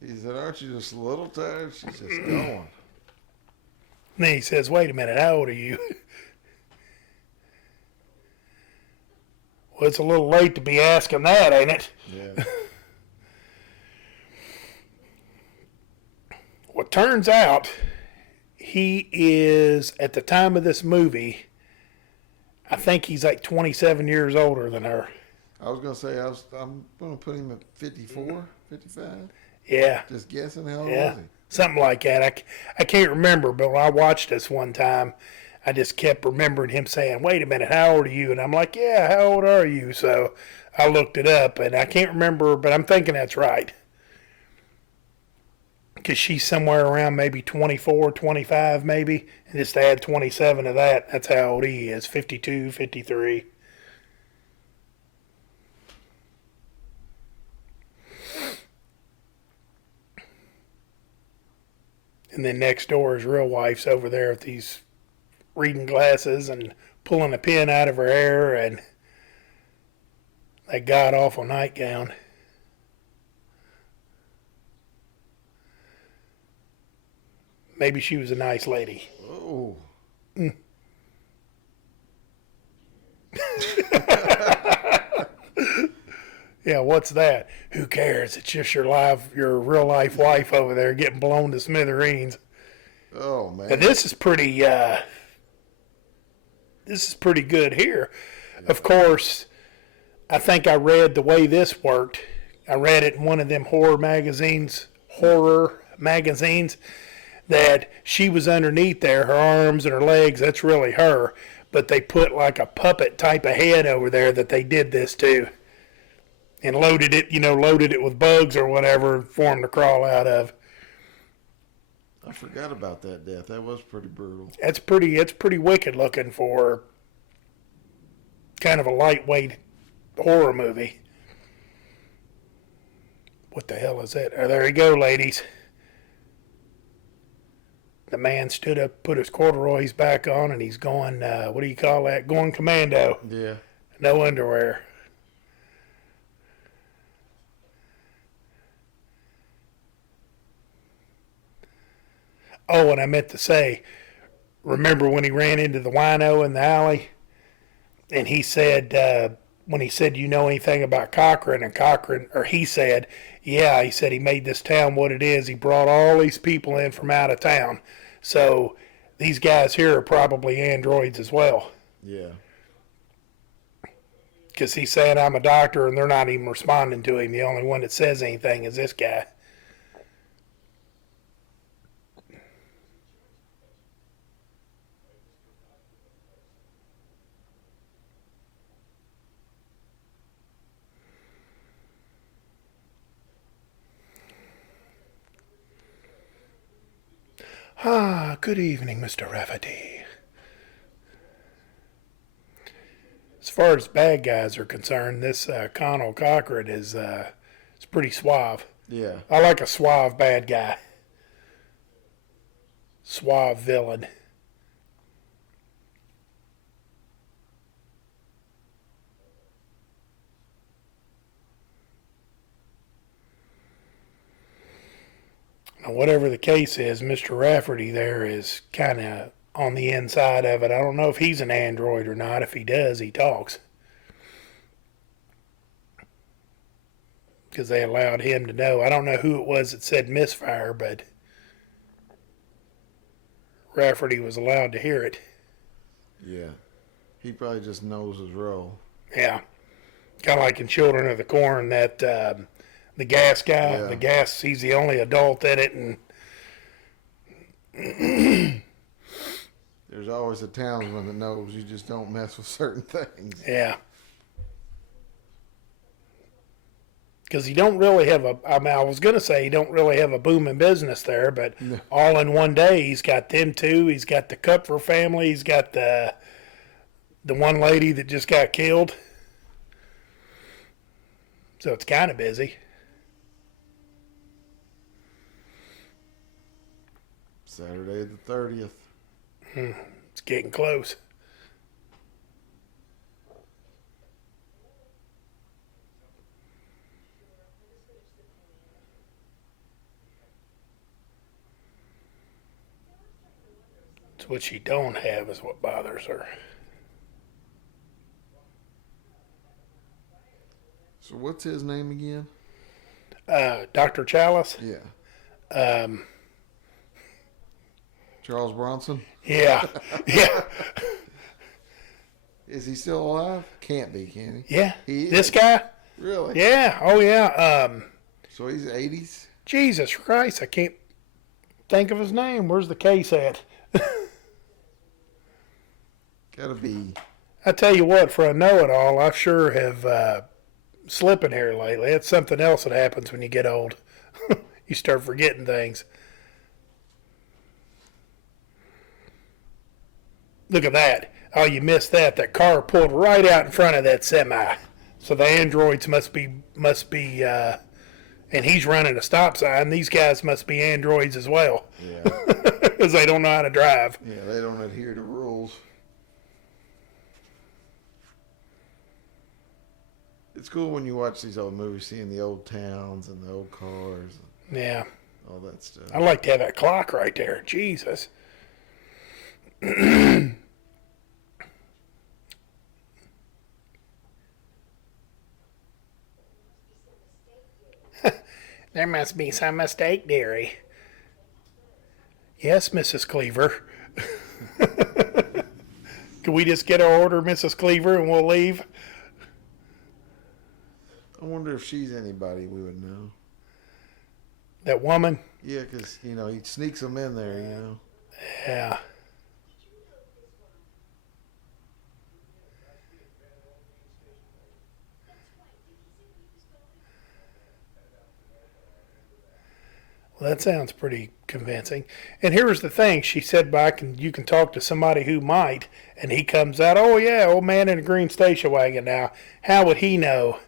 He said, "Aren't you just a little tired?" She's just going. And then he says, wait a minute, how old are you? Well, it's a little late to be asking that, ain't it? Yeah. Well, it turns out he is, at the time of this movie, I think he's like 27 years older than her. I was gonna say I'm gonna put him at 54, 55. Yeah. Just guessing how old Yeah. was he? Something like that. I can't remember, but when I watched this one time, I just kept remembering him saying, wait a minute, how old are you? And I'm like, yeah, how old are you? So I looked it up, and I can't remember, but I'm thinking that's right. because she's somewhere around maybe 24, 25 maybe, and just add 27 of that. That's how old he is, 52, 53. And then next door, his real wife's over there with these reading glasses and pulling a pin out of her hair and that god awful nightgown. Maybe she was a nice lady. Oh. Yeah, what's that? Who cares? It's just your real life wife over there getting blown to smithereens. Oh man. Now, this is pretty good here. Of course, I think I read the way this worked. I read it in one of them horror magazines, that she was underneath there, her arms and her legs, that's really her. But they put like a puppet type of head over there that they did this to. And loaded it with bugs or whatever for him to crawl out of. I forgot about that death. That was pretty brutal. It's pretty wicked looking for kind of a lightweight horror movie. What the hell is that? Oh, there you go, ladies. The man stood up, put his corduroys back on, and he's going, what do you call that? Going commando. Yeah. No underwear. Oh, and I meant to say, remember when he ran into the wino in the alley? And he said, when he said, you know anything about Cochran? And Cochran, or he said, yeah, he said he made this town what it is. He brought all these people in from out of town. So these guys here are probably androids as well. Yeah. Because he's saying, I'm a doctor, and they're not even responding to him. The only one that says anything is this guy. Ah, good evening, Mr. Rafferty. As far as bad guys are concerned, this Connell Cochran is pretty suave. Yeah. I like a suave bad guy. Suave villain. Now, whatever the case is, Mr. Rafferty there is kind of on the inside of it. I don't know if he's an android or not. If he does, he talks. Because they allowed him to know. I don't know who it was that said misfire, but Rafferty was allowed to hear it. Yeah. He probably just knows his role. Yeah. Kind of like in Children of the Corn, that the gas guy, Yeah. he's the only adult in it. And There's always a townsman that knows you just don't mess with certain things. yeah. Because he don't really have I was going to say he don't really have a booming business there, but No. all in one day, he's got them two. He's got the Kupfer family. He's got the one lady that just got killed. So it's kind of busy. Saturday the 30th. It's getting close. It's what she don't have is what bothers her. So what's his name again? Dr. Chalice? Yeah. Charles Bronson? Yeah. Yeah. Is he still alive? Can't be, can he? Yeah. He This is. guy? Really? Yeah. Oh, yeah. So he's 80s? Jesus Christ. I can't think of his name. Where's the case at? Gotta be. I tell you what, for a know-it-all, I sure have slipping here lately. It's something else that happens when you get old. You start forgetting things. Look at that. Oh, you missed that. That car pulled right out in front of that semi. So the androids must be, and he's running a stop sign. These guys must be androids as well. Yeah. Because they don't know how to drive. Yeah, they don't adhere to rules. It's cool when you watch these old movies, seeing the old towns and the old cars and Yeah. all that stuff. I'd like to have that clock right there. Jesus. There must be some mistake, dearie. Yes, Mrs. Cleaver. Can we just get our order, Mrs. Cleaver, and we'll leave? I wonder if she's anybody we would know. That woman? Yeah, because, he sneaks them in there, Yeah. Well, that sounds pretty convincing. And here's the thing. She said you can talk to somebody who might, and he comes out, oh, yeah, old man in a green station wagon now. How would he know?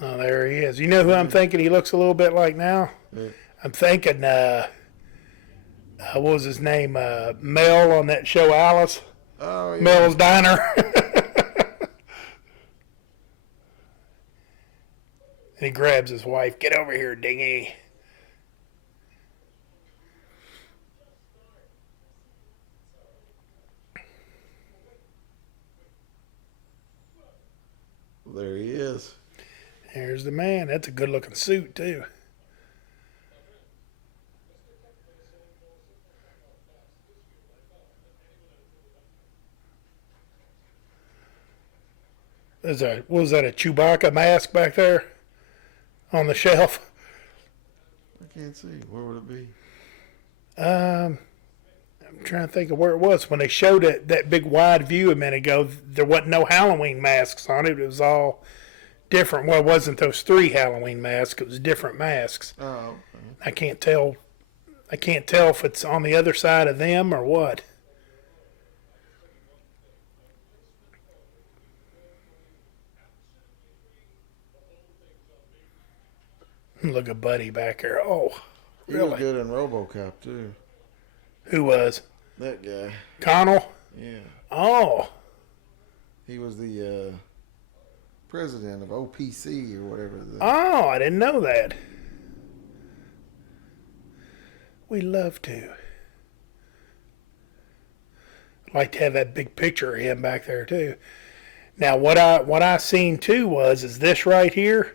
Oh, there he is. You know who I'm thinking he looks a little bit like now? Yeah. I'm thinking, what was his name? Mel on that show, Alice. Oh, yeah. Mel's Diner. And he grabs his wife. Get over here, dingy. Well, there he is. There's the man. That's a good looking suit, too. Was that a Chewbacca mask back there on the shelf? I can't see. Where would it be? I'm trying to think of where it was. When they showed it, that big wide view a minute ago, there wasn't no Halloween masks on it. It was all different. Well, it wasn't those 3 Halloween masks. It was different masks. Oh, okay. I can't tell if it's on the other side of them or what. Look at Buddy back there. Oh, He was really? good in RoboCop, too. Who was? That guy. Connell? Yeah. Oh, He was the president of OPC or whatever. I didn't know that. We love to. I'd like to have that big picture of him back there too. Now, what I seen too is this right here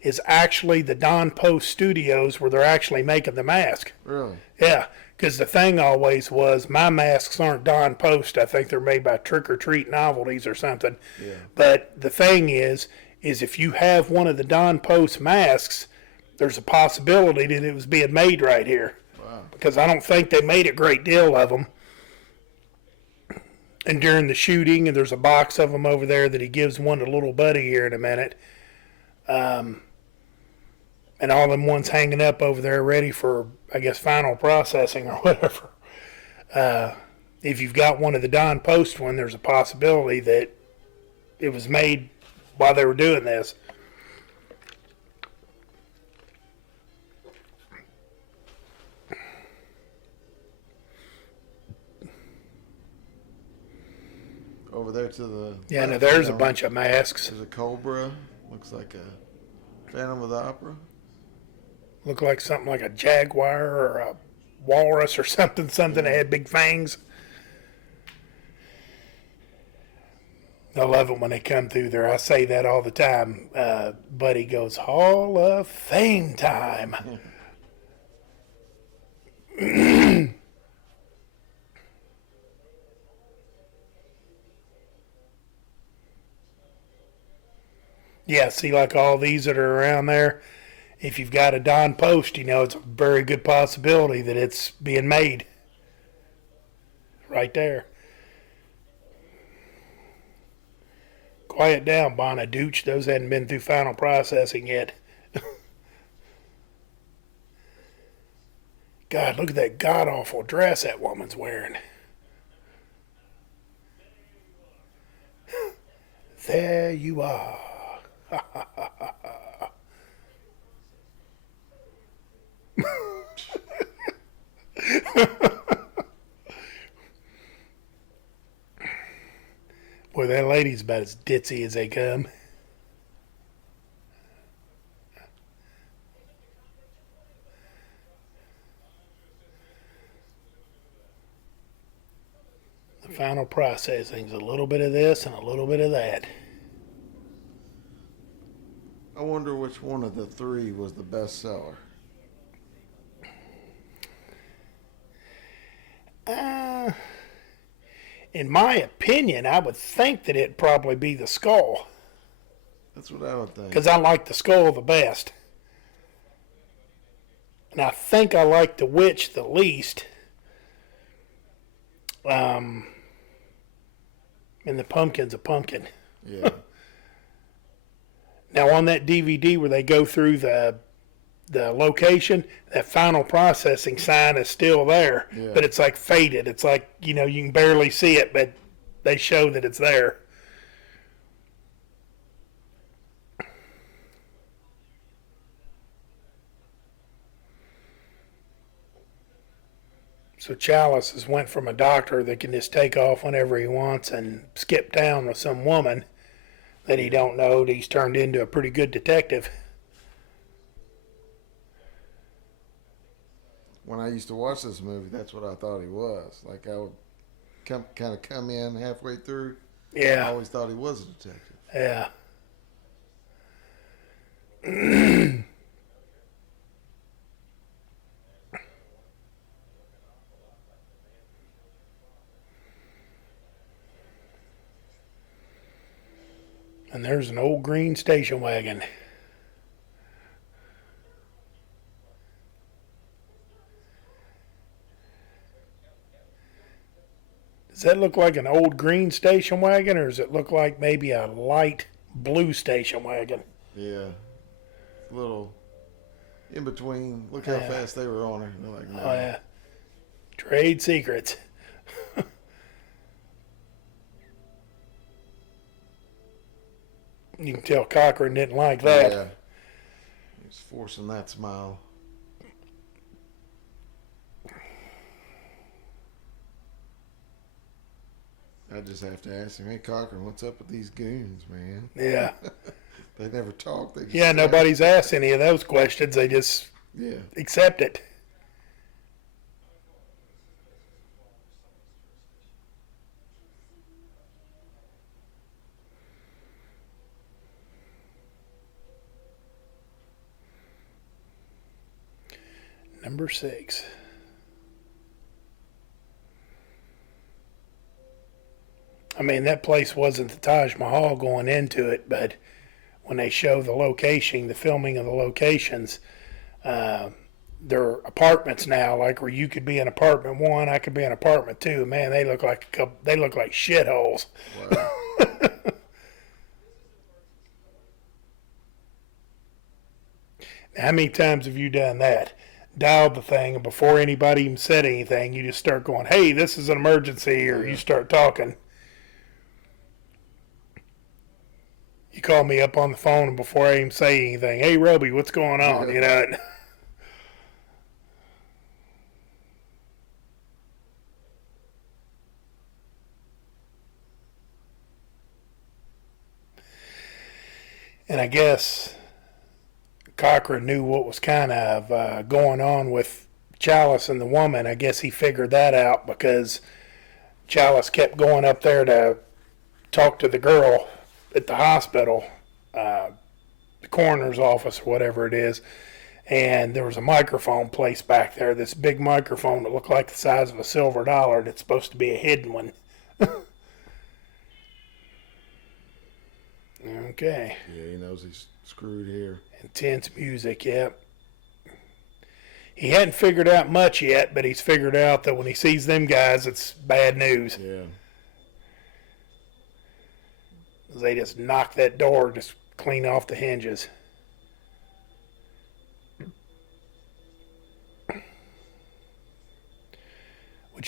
is actually the Don Post Studios where they're actually making the mask. Really? Yeah, because the thing always was my masks aren't Don Post. I think they're made by Trick or Treat Novelties or something. Yeah. But the thing is if you have one of the Don Post masks, there's a possibility that it was being made right here. Wow. Because I don't think they made a great deal of them. And during the shooting, and there's a box of them over there that he gives one to little Buddy here in a minute. And all them ones hanging up over there ready for, I guess, final processing or whatever. If you've got one of the Don Post one, there's a possibility that it was made while they were doing this. Over there to the Yeah, now left, there's a bunch of masks. There's a Cobra. Looks like a Phantom of the Opera. Look like something like a jaguar or a walrus or something that had big fangs. I love it when they come through there. I say that all the time. Buddy goes, Hall of Fame time. Yeah, see, like all these that are around there, if you've got a Don Post, it's a very good possibility that it's being made right there. Quiet down, Bonadooch. Those hadn't been through final processing yet. God, look at that god-awful dress that woman's wearing. There you are. Boy, that lady's about as ditzy as they come. The final processing's a little bit of this and a little bit of that. I wonder which one of the three was the best seller. In my opinion, I would think that it'd probably be the skull. That's what I would think. Because I like the skull the best. And I think I like the witch the least. And the pumpkin's a pumpkin. Yeah. Now on that DVD where they go through the location, that final processing sign is still there, Yeah. but it's like faded. It's like, you can barely see it, but they show that it's there. So Chalice has went from a doctor that can just take off whenever he wants and skip town with some woman that he don't know, that he's turned into a pretty good detective. When I used to watch this movie, that's what I thought he was. Like I would come in halfway through. I Yeah, always thought he was a detective. yeah. And there's an old green station wagon. Does that look like an old green station wagon, or does it look like maybe a light blue station wagon? Yeah. A little in between. Look how Yeah. fast they were on her. They're like, no. Oh, yeah. Trade secrets. You can tell Cochran didn't like that. Yeah. He's forcing that smile. I just have to ask him, hey Cochran, what's up with these goons, man? Yeah. They never talk. They just Yeah, say- nobody's asked any of those questions. They just Yeah. accept it. Number 6. I mean, that place wasn't the Taj Mahal going into it, but when they show the location, the filming of the locations, they're apartments now, like where you could be in apartment 1, I could be in apartment 2. Man, they look like shitholes. Wow. How many times have you done that? Dialed the thing, and before anybody even said anything, you just start going, "Hey, this is an emergency," or you start talking. You call me up on the phone, and before I even say anything, "Hey, Roby, what's going on?" You know. And I guess Cochran knew what was kind of going on with Chalice and the woman. I guess he figured that out because Chalice kept going up there to talk to the girl at the hospital, the coroner's office or whatever it is. And there was a microphone placed back there, this big microphone that looked like the size of a silver dollar, and it's supposed to be a hidden one. Okay. Yeah, he knows he's screwed here. Intense music, yep. He hadn't figured out much yet, but he's figured out that when he sees them guys, it's bad news. Yeah. They just knock that door just clean off the hinges.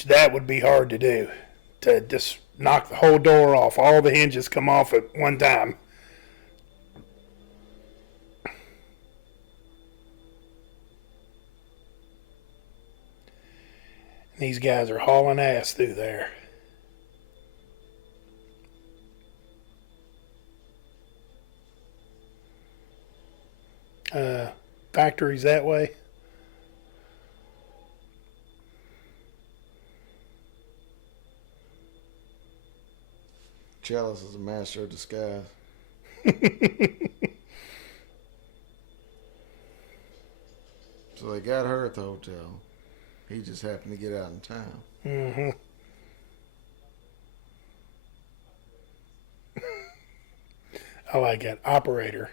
siege, that would be hard to do. To just knock the whole door off, all the hinges come off at one time. And these guys are hauling ass through there. Factories that way. Chalice is a master of disguise. So they got her at the hotel. He just happened to get out in time. Mm-hmm. I like that. Operator.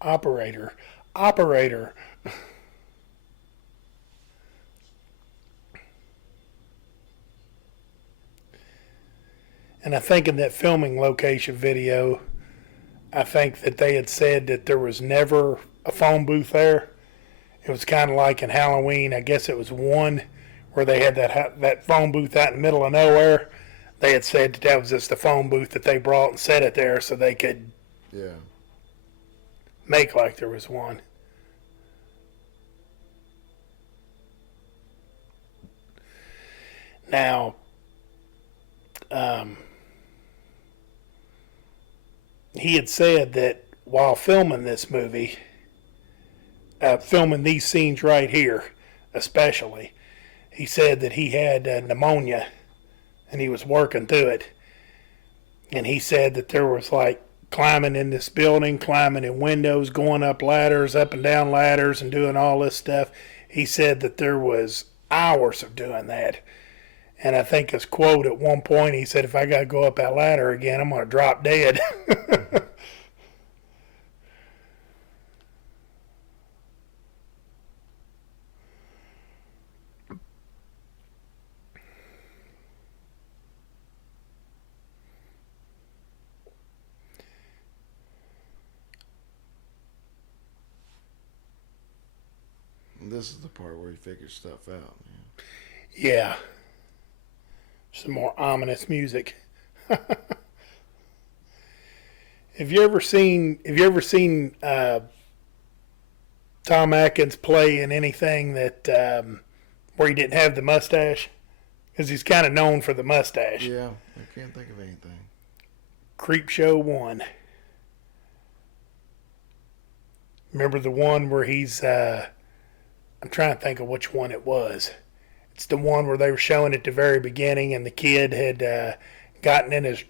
Operator. Operator. And I think in that filming location video, I think that they had said that there was never a phone booth there. It was kind of like in Halloween. I guess it was one where they had that phone booth out in the middle of nowhere. They had said that was just the phone booth that they brought and set it there so they could make like there was one. Now, he had said that while filming this movie, filming these scenes right here, especially, he said that he had pneumonia and he was working through it. And he said that there was like climbing in this building, climbing in windows, going up ladders, up and down ladders, and doing all this stuff. He said that there was hours of doing that. And I think his quote at one point, he said, if I got to go up that ladder again, I'm going to drop dead. And this is the part where he figures stuff out. Man. Yeah. Some more ominous music. Have you ever seen Tom Atkins play in anything that where he didn't have the mustache? Because he's kind of known for the mustache. Yeah, I can't think of anything. Creepshow 1. Remember the one where he's I'm trying to think of which one it was. It's the one where they were showing at the very beginning, and the kid had gotten in his.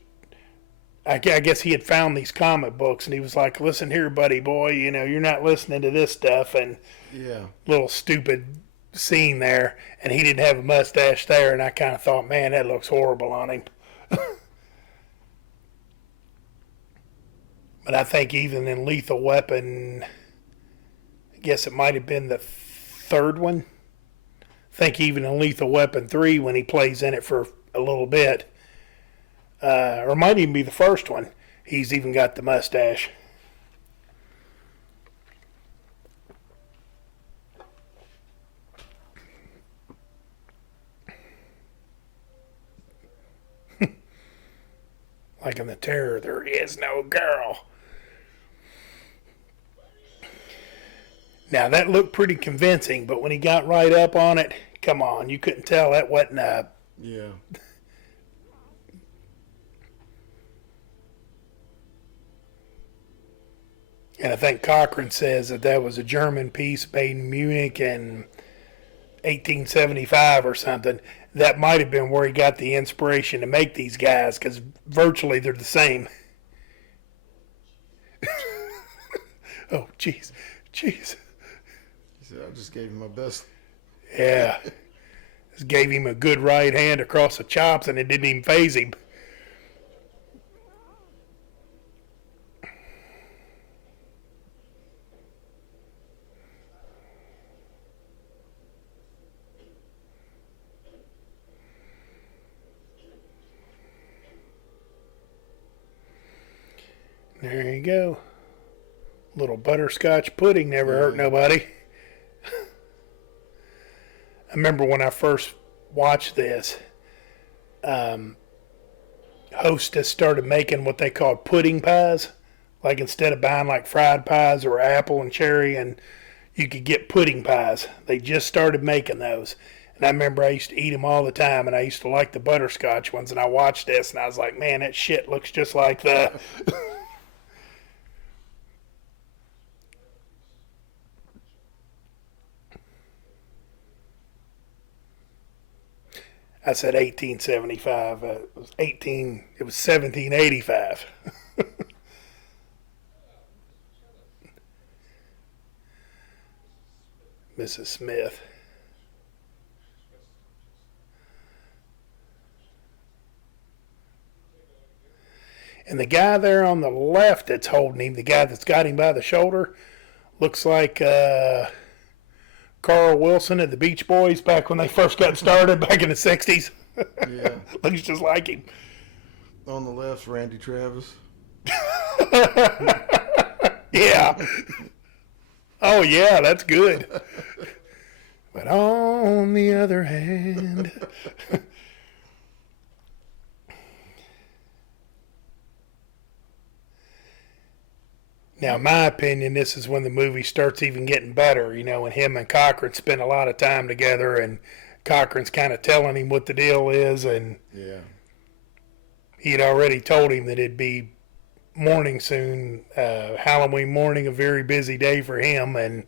I guess he had found these comic books, and he was like, "Listen here, buddy boy, you know you're not listening to this stuff." And little stupid scene there, and he didn't have a mustache there, and I kind of thought, man, that looks horrible on him. But I think even in Lethal Weapon, I guess it might have been the third one. I think even in Lethal Weapon 3, when he plays in it for a little bit, or it might even be the first one, he's even got the mustache. Like in The Terror, there is no girl. Now, that looked pretty convincing, but when he got right up on it, come on, you couldn't tell that wasn't a... Yeah. And I think Cochran says that was a German piece made in Munich in 1875 or something. That might have been where he got the inspiration to make these guys, because virtually they're the same. Oh, jeez. Jeez. He said, I just gave him my best. Yeah. Just gave him a good right hand across the chops, and it didn't even faze him. There you go. Little butterscotch pudding never hurt nobody. I remember when I first watched this, Hostess started making what they called pudding pies. Like instead of buying like fried pies or apple and cherry, and you could get pudding pies. They just started making those. And I remember I used to eat them all the time, and I used to like the butterscotch ones. And I watched this, and I was like, man, that shit looks just like the. I said 1875. It was 18. It was 1785. Mrs. Smith. And the guy there on the left that's holding him, the guy that's got him by the shoulder, looks like Carl Wilson of the Beach Boys back when they first got started back in the 60s. Yeah. Looks just like him. On the left's Randy Travis. Yeah. Oh, yeah, that's good. But on the other hand. Now, in my opinion, this is when the movie starts even getting better, you know, when him and Cochran spend a lot of time together, and Cochran's kind of telling him what the deal is, and Yeah. he had already told him that it'd be morning soon, Halloween morning, a very busy day for him, and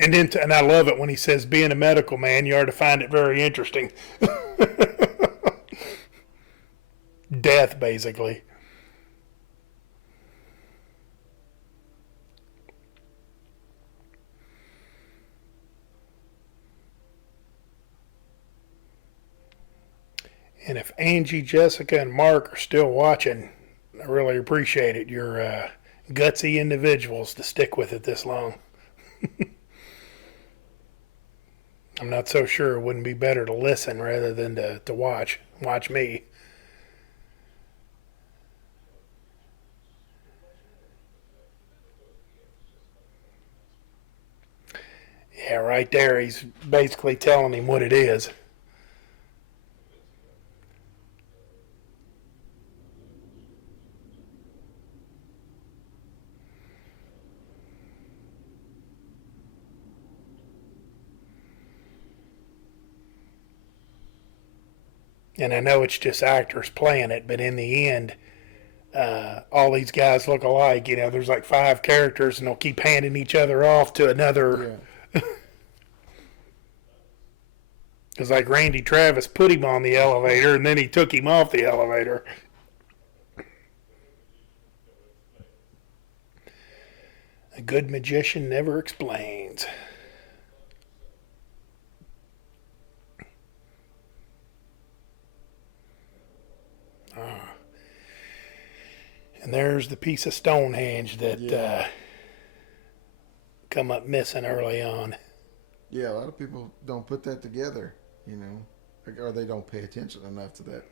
then and I love it when he says, being a medical man, you are to find it very interesting. Death, basically. And if Angie, Jessica, and Mark are still watching, I really appreciate it. You're gutsy individuals to stick with it this long. I'm not so sure it wouldn't be better to listen rather than to watch. Watch me. Yeah, right there. He's basically telling him what it is. And I know it's just actors playing it, but in the end, all these guys look alike. You know, there's like 5 characters, and they'll keep handing each other off to another. Yeah. Because like Randy Travis put him on the elevator, and then he took him off the elevator. A good magician never explains. And there's the piece of Stonehenge that come up missing early on. Yeah, a lot of people don't put that together, you know, or they don't pay attention enough to that.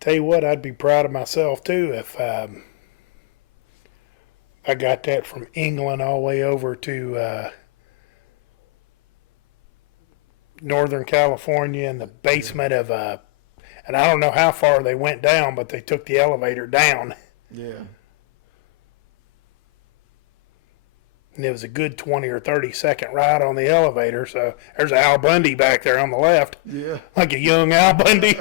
Tell you what, I'd be proud of myself too if I got that from England all the way over to Northern California in the basement of and I don't know how far they went down, but they took the elevator down. Yeah. And it was a good 20 or 30-second ride on the elevator. So there's Al Bundy back there on the left. Yeah. Like a young Al Bundy.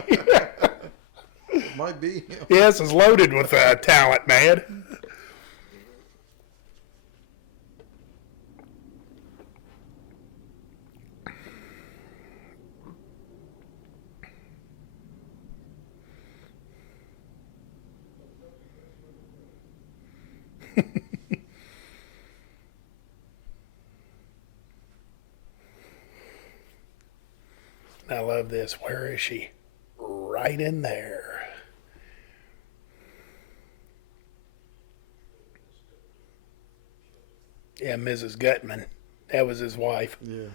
Might be. Yes, it's loaded with talent, man. this. Where is she? Right in there. Yeah, Mrs. Gutman. That was his wife. Yeah.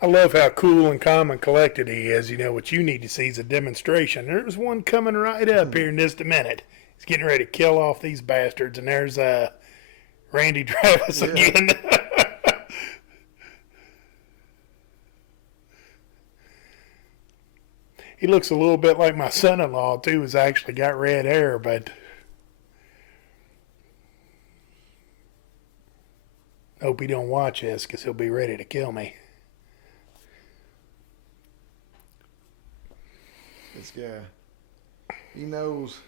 I love how cool and calm and collected he is. You know, what you need to see is a demonstration. There's one coming right up here in just a minute. He's getting ready to kill off these bastards, and there's Randy Travis again. He looks a little bit like my son-in-law, too, who's actually got red hair, but hope he don't watch this because he'll be ready to kill me. This guy, he knows.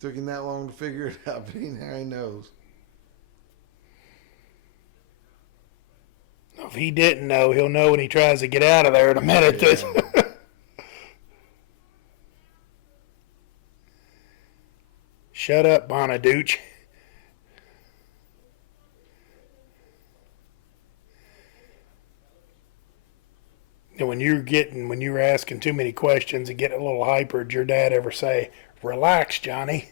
Took him that long to figure it out, but now he knows. If he didn't know, he'll know when he tries to get out of there in a minute. Yeah. Shut up, Bonadooch. And when you're asking too many questions and getting a little hyper, did your dad ever say, "Relax, Johnny"?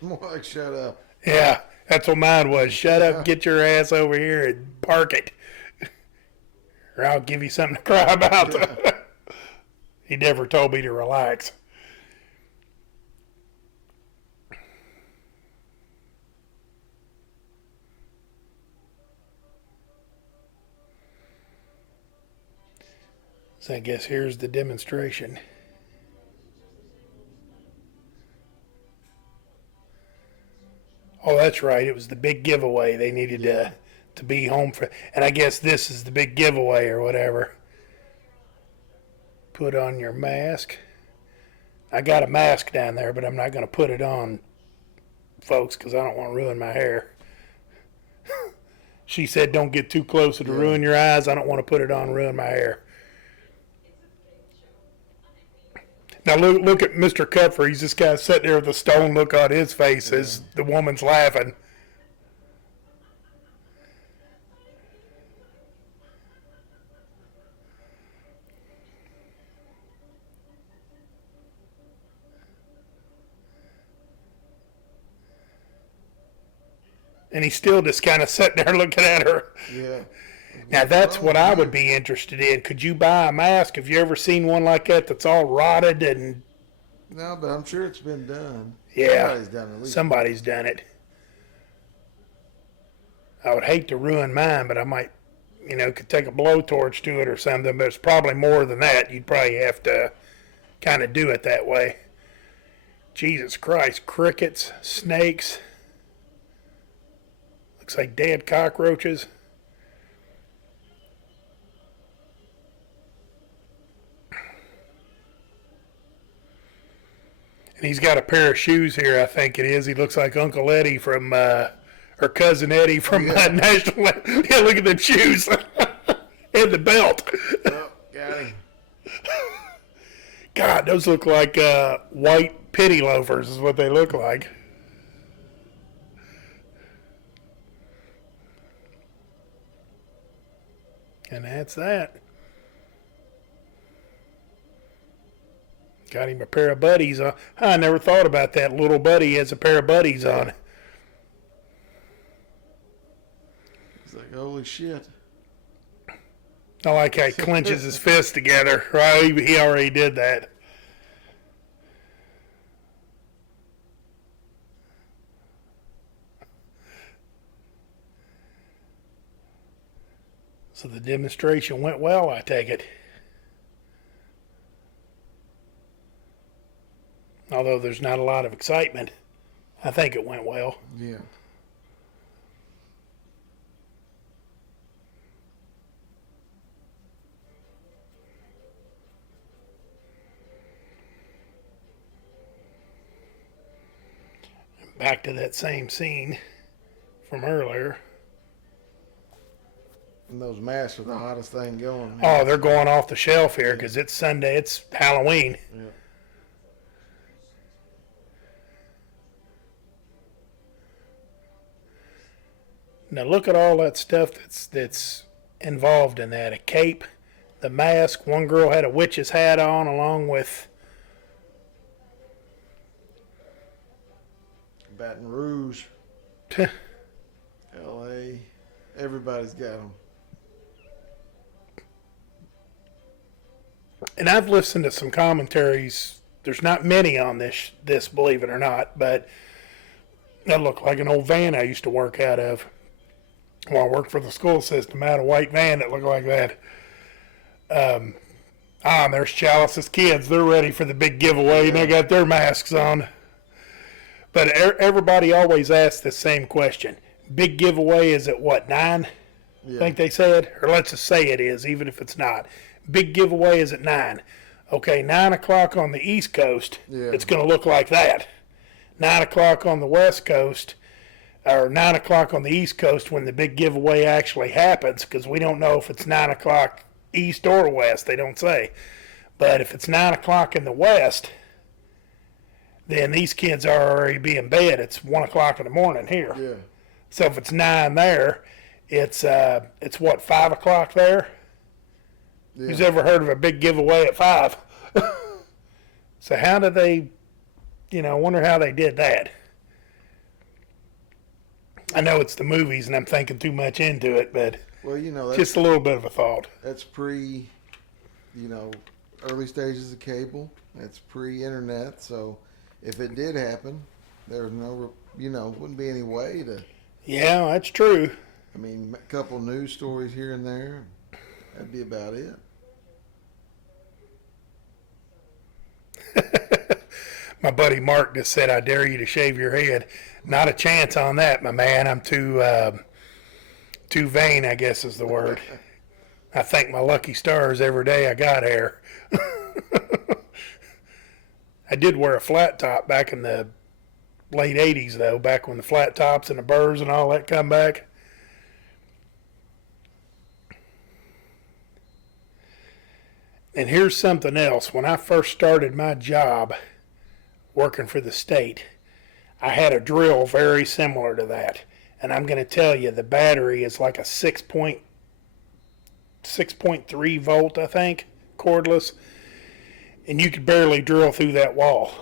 More like shut up. Yeah, that's what mine was. Shut up, get your ass over here and park it. Or I'll give you something to cry about. He never told me to relax. So I guess here's the demonstration. Oh, that's right. It was the big giveaway. They needed to be home for. And I guess this is the big giveaway or whatever. Put on your mask. I got a mask down there, but I'm not going to put it on, folks, because I don't want to ruin my hair. She said, don't get too close to ruin your eyes. I don't want to put it on and ruin my hair. Now look at Mr. Cupfer. He's just kind of sitting there with a stone look on his face as the woman's laughing. And he's still just kind of sitting there looking at her. Yeah. Now, that's what I would be interested in. Could you buy a mask? Have you ever seen one like that that's all rotted and... No, but I'm sure it's been done. Yeah, Somebody's done it. At least. Somebody's done it. I would hate to ruin mine, but I might, could take a blowtorch to it or something, but it's probably more than that. You'd probably have to kind of do it that way. Jesus Christ, crickets, snakes. Looks like dead cockroaches. And he's got a pair of shoes here, I think it is. He looks like Uncle Eddie from, or Cousin Eddie from National. Yeah, look at them shoes. And the belt. Oh, got him. God, those look like white pity loafers is what they look like. And that's that. Got him a pair of buddies on. I never thought about that. Little buddy has a pair of buddies on. It's like, holy shit. I like how he clenches his fists together. Right? He already did that. So the demonstration went well, I take it. Although there's not a lot of excitement, I think it went well. Yeah. Back to that same scene from earlier. And those masks are the hottest thing going. Oh, they're going off the shelf here because it's Sunday. It's Halloween. Yeah. Now look at all that stuff that's involved in that. A cape, the mask. One girl had a witch's hat on along with Baton Rouge, L.A. Everybody's got them. and I've listened to some commentaries. There's not many on this, believe it or not, but that looked like an old van I used to work out of. Well, I worked for the school system. I had a white van that looked like that. And there's Chalice's kids. They're ready for the big giveaway, and they got their masks on. But everybody always asks the same question. Big giveaway is at what, 9? Yeah. I think they said? Or let's just say it is, even if it's not. Big giveaway is at 9. Okay, 9 o'clock on the East Coast, it's going to look like that. 9 o'clock on the West Coast, or 9 o'clock on the East Coast when the big giveaway actually happens, because we don't know if it's 9 o'clock East or West, they don't say. But if it's 9 o'clock in the West, then these kids are already be in bed. It's 1 o'clock in the morning here. Yeah. So if it's 9 there, it's what, 5 o'clock there? Yeah. Who's ever heard of a big giveaway at 5? So how do they, wonder how they did that. I know it's the movies and I'm thinking too much into it, but Well, that's, just a little bit of a thought. that's pre, early stages of cable. That's pre-internet. So if it did happen, there's no, wouldn't be any way to. Yeah, that's true. I mean, a couple news stories here and there. That'd be about it. My buddy Mark just said, "I dare you to shave your head." Not a chance on that, my man. I'm too vain, I guess is the word. I thank my lucky stars every day I got hair. I did wear a flat top back in the late 80s, though, back when the flat tops and the burrs and all that come back. And here's something else. When I first started my job working for the state, I had a drill very similar to that. And I'm going to tell you, the battery is like a 6.3 volt, I think, cordless. And you could barely drill through that wall.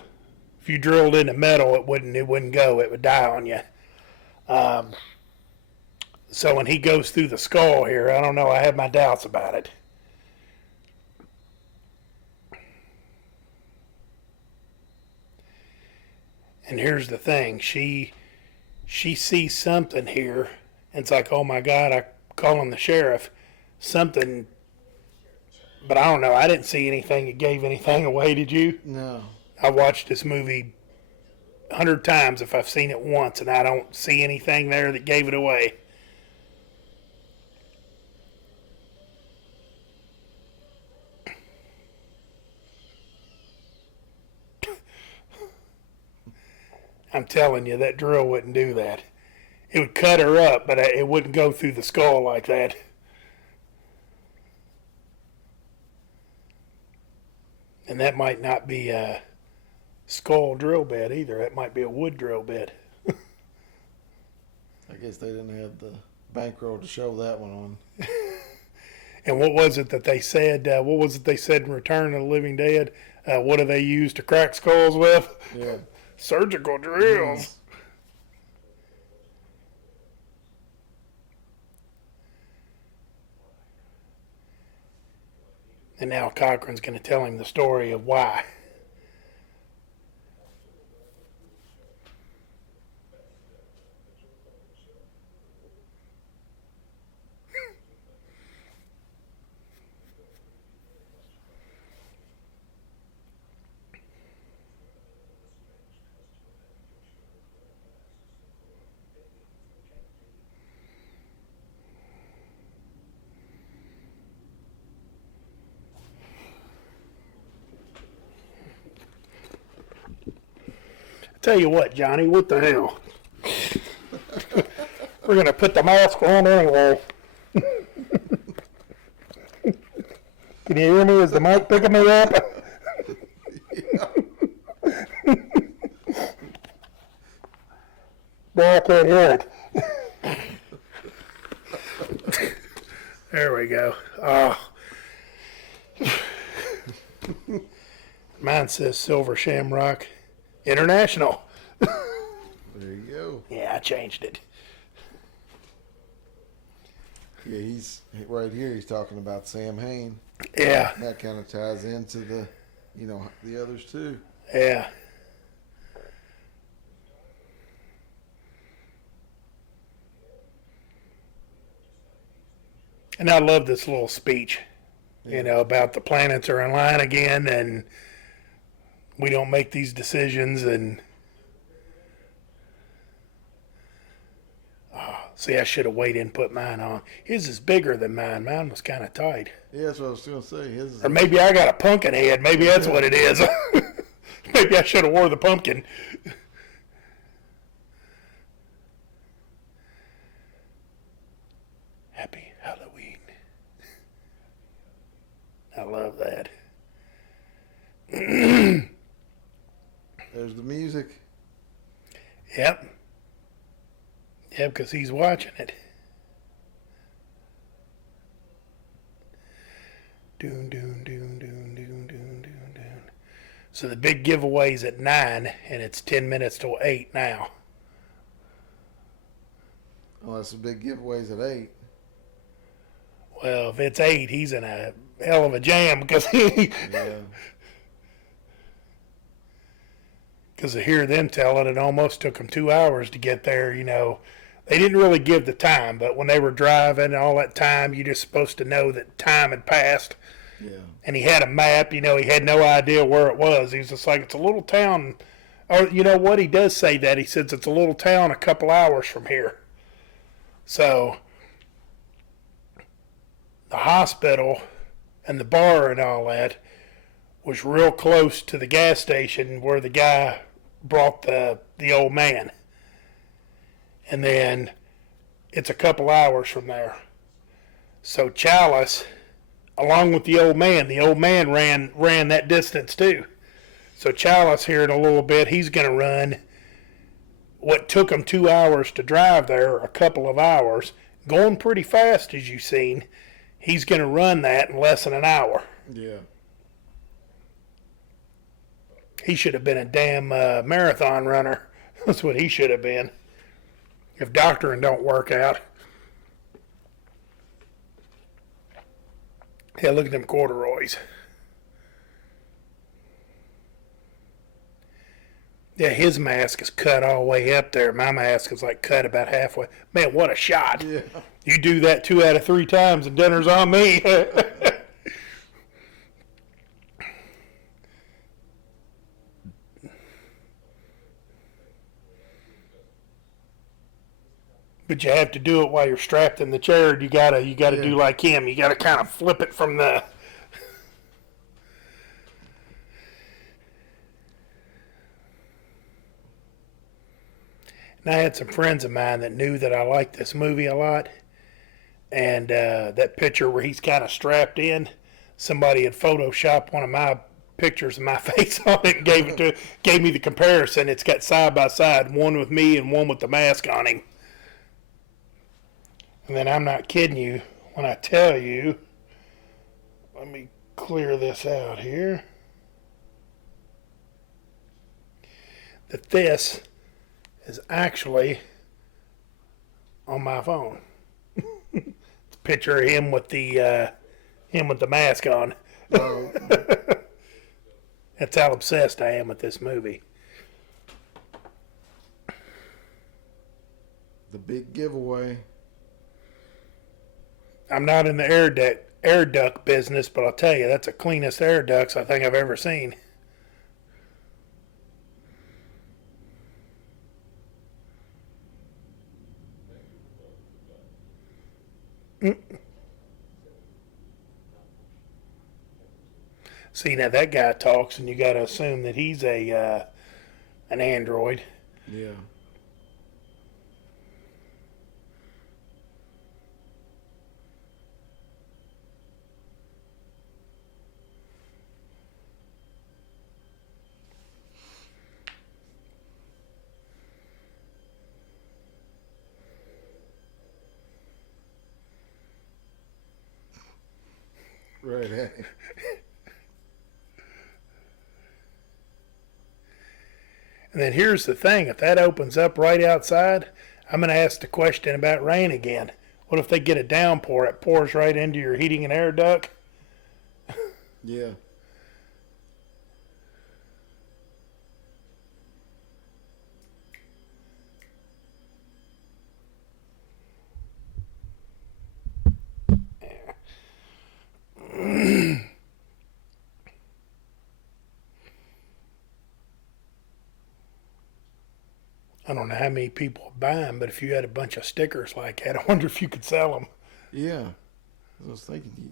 If you drilled into metal, it wouldn't go. It would die on you. So when he goes through the skull here, I don't know. I have my doubts about it. And here's the thing, she sees something here, and it's like, oh my God, I calling the sheriff, something, but I don't know, I didn't see anything that gave anything away, did you? No. I watched this movie 100 times if I've seen it once, and I don't see anything there that gave it away. I'm telling you, that drill wouldn't do that. It would cut her up, but it wouldn't go through the skull like that. And that might not be a skull drill bit either. That might be a wood drill bit. I guess they didn't have the bankroll to show that one on. And what was it that they said? What was it they said in Return of the Living Dead? What do they use to crack skulls with? Yeah. Surgical drills. And now Cochran's going to tell him the story of why. Tell you what, Johnny, what the hell? We're going to put the mask on anyway. Can you hear me? Is the mic picking me up? Boy, I can't hear it. There we go. Oh. Mine says Silver Shamrock International. There you go. Yeah, I changed it. Yeah, he's right here. He's talking about Sam Hain. Yeah, That kind of ties into the, the others too. yeah. And I love this little speech, about the planets are in line again and we don't make these decisions. And see, I should have waited and put mine on. His is bigger than mine. Mine was kind of tight. Yeah, that's what I was going to say. His is Or maybe I got a pumpkin head. Maybe that's what it is. Maybe I should have wore the pumpkin. Happy Halloween. I love that. There's the music. Yep. Yep, because he's watching it. Doon, doon, doon, doon, doon, doon, doon, doon. So the big giveaway's at 9, and it's 10 minutes till 8 now. Oh, that's the big giveaways at 8. Well, if it's 8, he's in a hell of a jam because Yeah. Because to hear them tell it, it almost took them 2 hours to get there. They didn't really give the time, but when they were driving and all that time, you're just supposed to know that time had passed. Yeah. And he had a map. He had no idea where it was. He was just like, it's a little town. Or you know what? He does say that. He says it's a little town a couple hours from here. So the hospital and the bar and all that was real close to the gas station where the guy brought the old man. And then it's a couple hours from there. So Chalice, along with the old man ran that distance too. So Chalice here in a little bit, he's going to run what took him 2 hours to drive there, a couple of hours, going pretty fast as you've seen. He's going to run that in less than an hour. Yeah. He should have been a damn marathon runner. That's what he should have been. If doctoring don't work out. Yeah, look at them corduroys. Yeah, his mask is cut all the way up there. My mask is like cut about halfway. Man, what a shot. Yeah. You do that 2 out of 3 times and dinner's on me. But you have to do it while you're strapped in the chair. You gotta do like him. You gotta kind of flip it from the. And I had some friends of mine that knew that I liked this movie a lot, and that picture where he's kind of strapped in, somebody had photoshopped one of my pictures of my face on it and gave me the comparison. It's got side by side, one with me and one with the mask on him. And then I'm not kidding you when I tell you, let me clear this out here, that this is actually on my phone. It's a picture of him with the mask on. Oh, That's how obsessed I am with this movie. the big giveaway. I'm not in the air duct business, but I'll tell you, that's the cleanest air ducts I think I've ever seen. See, now that guy talks, and you got to assume that he's an android. Yeah. Right at him. And then here's the thing, if that opens up right outside, I'm going to ask the question about rain again. What if they get a downpour? It pours right into your heating and air duct. Yeah. I don't know how many people buy them, but if you had a bunch of stickers like that, I wonder if you could sell them. Yeah. I was thinking you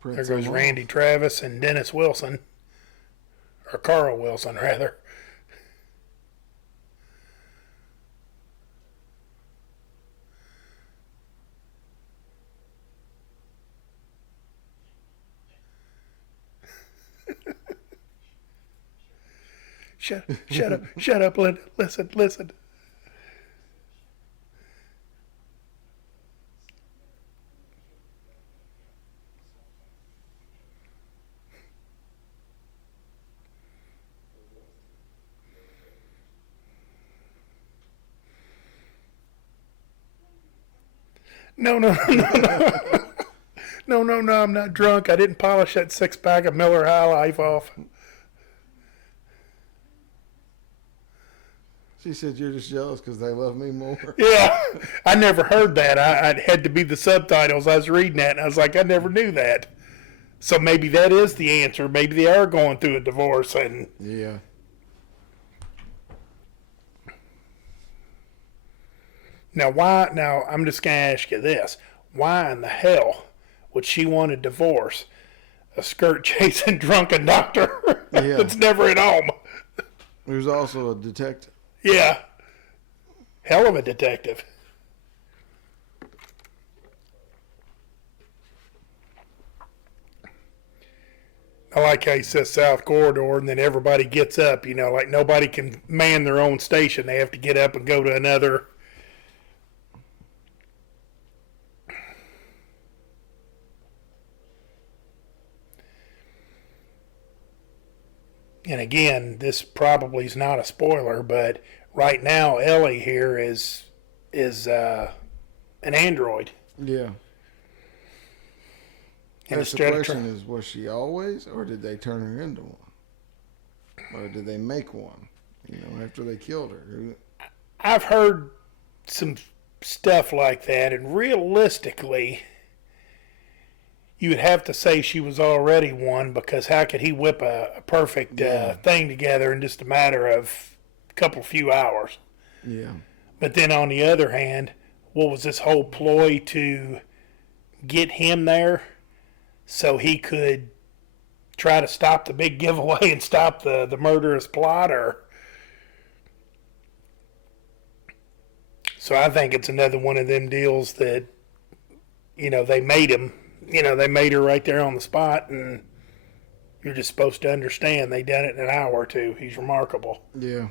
print There goes some Randy off. Travis and Dennis Wilson, or Carl Wilson, rather. Shut up, Linda. Listen. No. No, I'm not drunk. I didn't polish that 6-pack of Miller High Life off. She said you're just jealous because they love me more. Yeah, I never heard that. I had to be the subtitles. I was reading that, and I was like, I never knew that. So maybe that is the answer. Maybe they are going through a divorce. And Yeah. now, why? Now, I'm just going to ask you this: why in the hell would she want a divorce? A skirt chasing drunken doctor Yeah. that's never at home. There's also a detective. Yeah, hell of a detective. I like how he says South Corridor, and then everybody gets up. You know, like nobody can man their own station. They have to get up and go to another. And again, this probably is not a spoiler, but right now Ellie here is an android. Yeah. And That's the instead of question is, was she always, or did they turn her into one? Or did they make one, after they killed her? I've heard some stuff like that, and realistically, you would have to say she was already one, because how could he whip a perfect thing together in just a matter of a couple few hours? Yeah. But then on the other hand, what was this whole ploy to get him there so he could try to stop the big giveaway and stop the murderous plot? Or so I think it's another one of them deals that, they made him, they made her right there on the spot, and you're just supposed to understand they done it in an hour or two. He's remarkable. Yeah.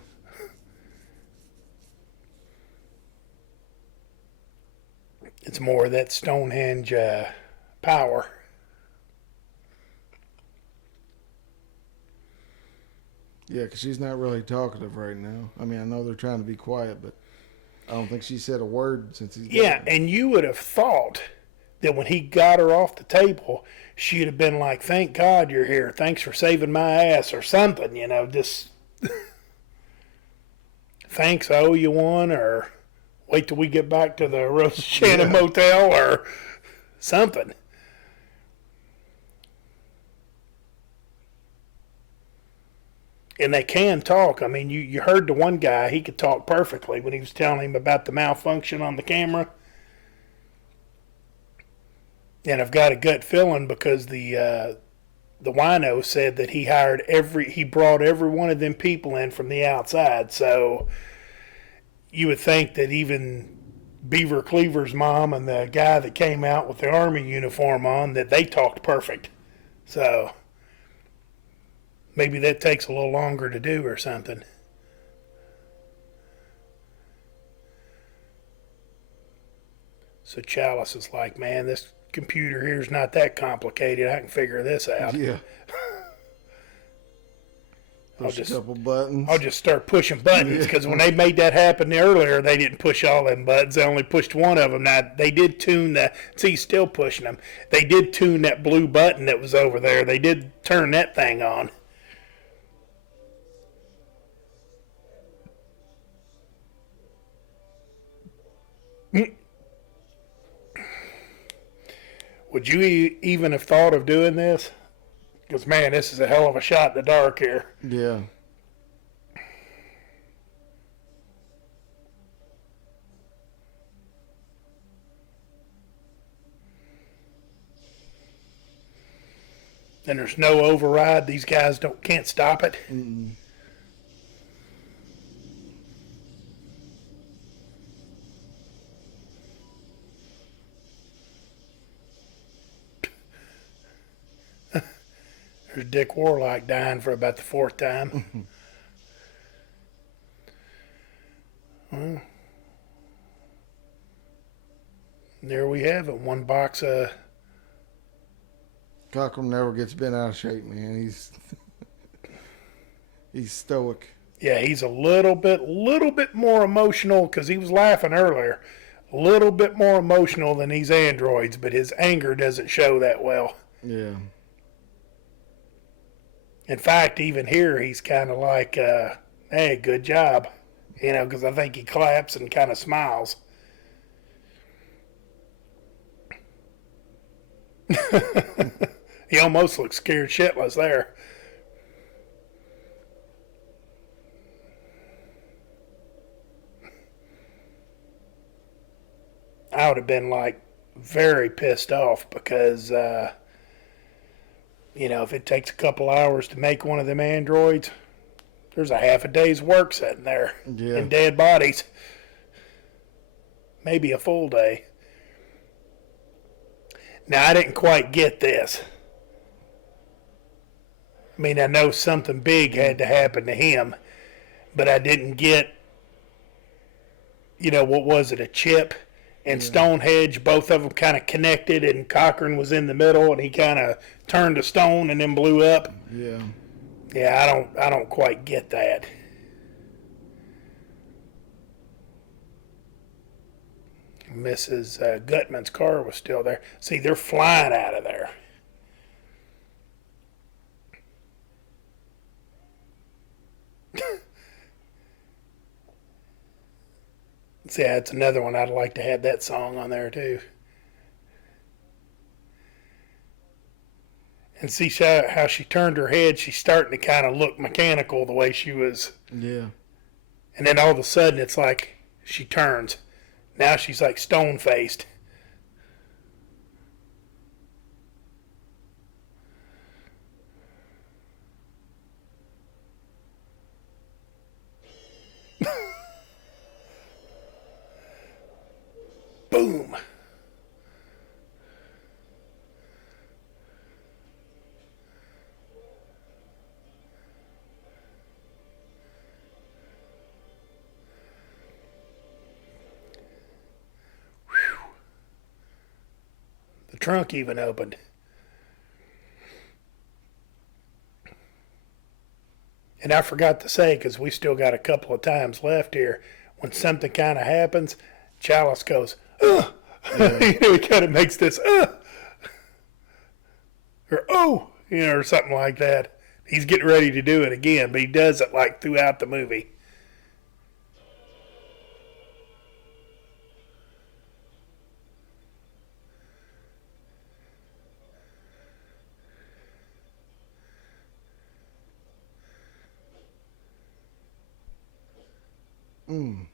It's more of that Stonehenge power. Yeah, because she's not really talkative right now. I mean, I know they're trying to be quiet, but I don't think she said a word since he's Yeah, gone. and you would have thought that when he got her off the table, she'd have been like, "Thank God you're here. Thanks for saving my ass," or something, just thanks, I owe you one, or wait till we get back to the Rose Shannon Motel, or something. And they can talk. I mean, you heard the one guy, he could talk perfectly when he was telling him about the malfunction on the camera. And I've got a gut feeling because the wino said that he brought every one of them people in from the outside. So you would think that even Beaver Cleaver's mom and the guy that came out with the army uniform on, that they talked perfect. So maybe that takes a little longer to do or something. So Chalice is like, man, this computer here is not that complicated. I can figure this out. Yeah. I'll Push just a couple buttons. I'll just start pushing buttons because when they made that happen earlier, they didn't push all them buttons. They only pushed one of them. Now, they did tune that. See, still pushing them. They did tune that blue button that was over there. They did turn that thing on. Would you even have thought of doing this? Because, man, this is a hell of a shot in the dark here. Yeah. And there's no override. These guys can't stop it. Mm-mm. There's Dick Warlock dying for about the fourth time. Well, there we have it. One box of... Cockrum never gets bent out of shape, man. He's stoic. Yeah, he's a little bit more emotional because he was laughing earlier. A little bit more emotional than these androids, but his anger doesn't show that well. Yeah. In fact, even here, he's kind of like, hey, good job. You know, because I think he claps and kind of smiles. He almost looks scared shitless there. I would have been like very pissed off because, you know, if it takes a couple hours to make one of them androids, there's a half a day's work sitting there in dead bodies. Maybe a full day. Now, I didn't quite get this. I mean, I know something big had to happen to him, but I didn't get, you know, what was it, a chip and Stonehenge, both of them kind of connected, and Cochran was in the middle, and he kind of turned to stone and then blew up. Yeah. Yeah, I don't quite get that. Mrs. Gutman's car was still there. See, they're flying out of there. See, that's another one I'd like to have that song on there too. And see how she turned her head. She's starting to kind of look mechanical the way she was. Yeah. And then all of a sudden it's like she turns. Now she's like stone-faced. Boom. The trunk even opened. And I forgot to say, because we still got a couple of times left here, when something kind of happens, Chalice goes, ugh. Yeah. You know, he kind of makes this, or oh, you know, or something like that. He's getting ready to do it again, but he does it like throughout the movie. Mm.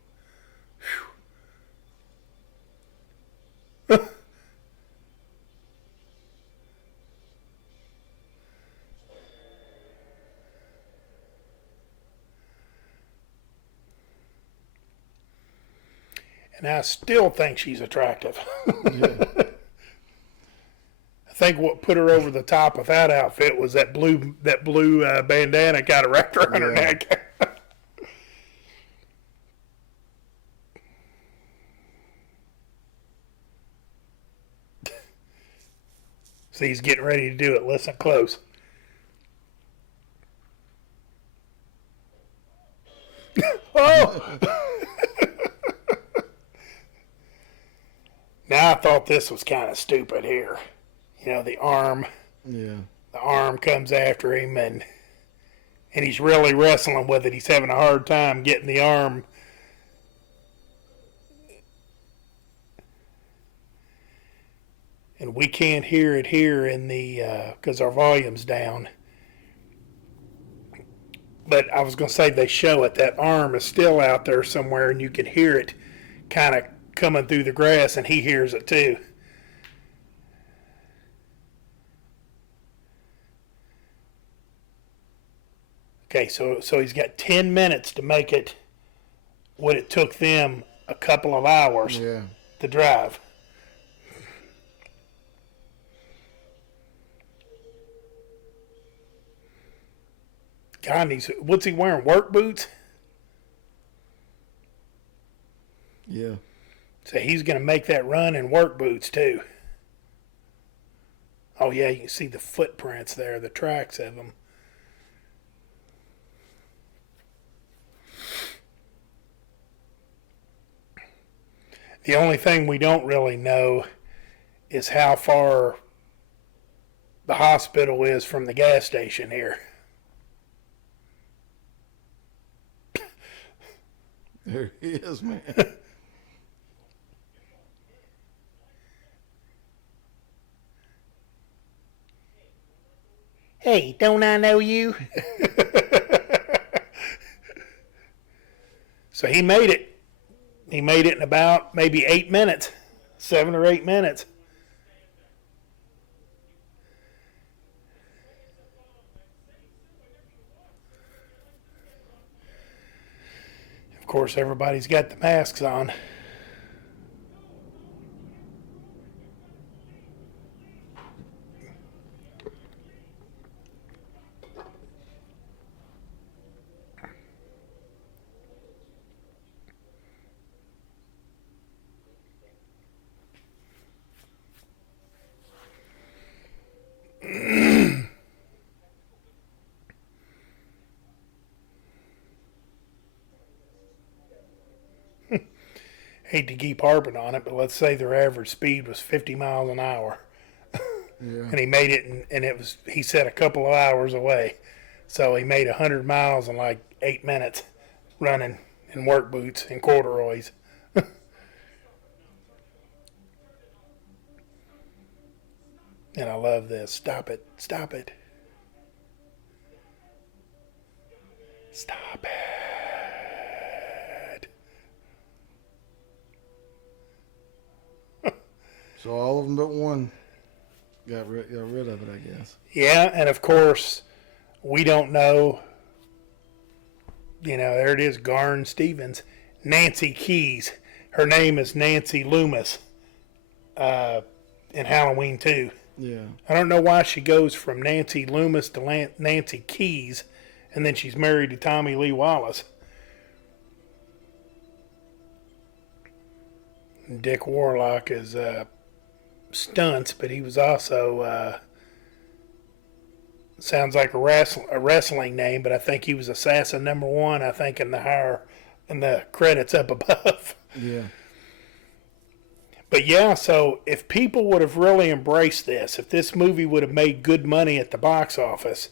And I still think she's attractive. Yeah. I think what put her over the top of that outfit was that blue bandana kind of wrapped around her neck. So he's getting ready to do it. Listen close. Oh! Now I thought this was kind of stupid here. You know, the arm comes after him, and he's really wrestling with it. He's having a hard time getting the arm. And we can't hear it here in the, because our volume's down. But I was going to say they show it. That arm is still out there somewhere, and you can hear it kind of coming through the grass, and he hears it too. Okay, so he's got 10 minutes to make it what it took them a couple of hours to drive. God, what's he wearing? Work boots? Yeah. So he's going to make that run in work boots too. Oh yeah, you can see the footprints there, the tracks of them. The only thing we don't really know is how far the hospital is from the gas station here. There he is, man. Hey, don't I know you? So he made it. He made it in about maybe 8 minutes, 7 or 8 minutes. Of course, everybody's got the masks on. Hate to keep harping on it, but let's say their average speed was 50 miles an hour. Yeah. And he made it, and it was, he said, a couple of hours away. So he made 100 miles in like 8 minutes running in work boots and corduroys. And I love this. Stop it. Stop it. Stop it. So all of them but one got rid of it, I guess. Yeah, and of course, we don't know. You know, there it is, Garn Stevens. Nancy Keys. Her name is Nancy Loomis in Halloween 2. Yeah. I don't know why she goes from Nancy Loomis to Nancy Keys, and then she's married to Tommy Lee Wallace. Dick Warlock is stunts, but he was also sounds like a wrestling name, but I think he was assassin number 1. I think in the credits up above. Yeah. But yeah, so if people would have really embraced this, if this movie would have made good money at the box office,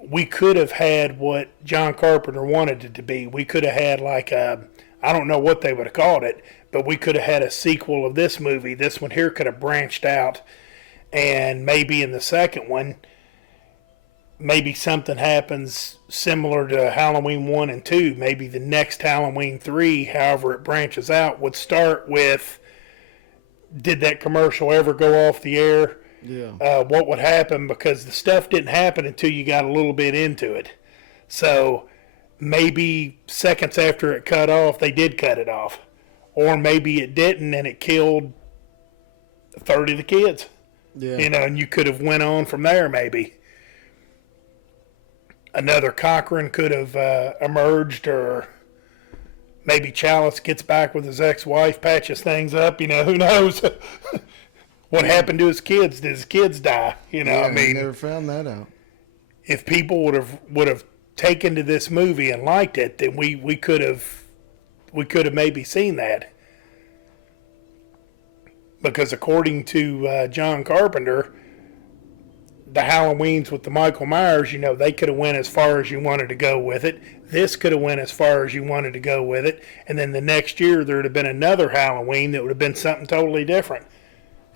we could have had what John Carpenter wanted it to be. We could have had like I don't know what they would have called it, but we could have had a sequel of this movie. This one here could have branched out, and maybe in the second one, maybe something happens similar to Halloween 1 and 2. Maybe the next Halloween 3, however it branches out, would start with, did that commercial ever go off the air? Yeah. What would happen? Because the stuff didn't happen until you got a little bit into it. So maybe seconds after it cut off, they did cut it off. Or maybe it didn't, and it killed 30 of the kids. Yeah. You know, and you could have went on from there maybe. Another Cochran could have emerged, or maybe Chalice gets back with his ex-wife, patches things up, you know, who knows? What happened to his kids? Did his kids die? You know, Yeah, I mean, never found that out. if people would have taken to this movie and liked it, then we could have maybe seen that. Because according to John Carpenter, the Halloweens with the Michael Myers, you know, they could have went as far as you wanted to go with it. This could have went as far as you wanted to go with it. And then the next year there would have been another Halloween that would have been something totally different.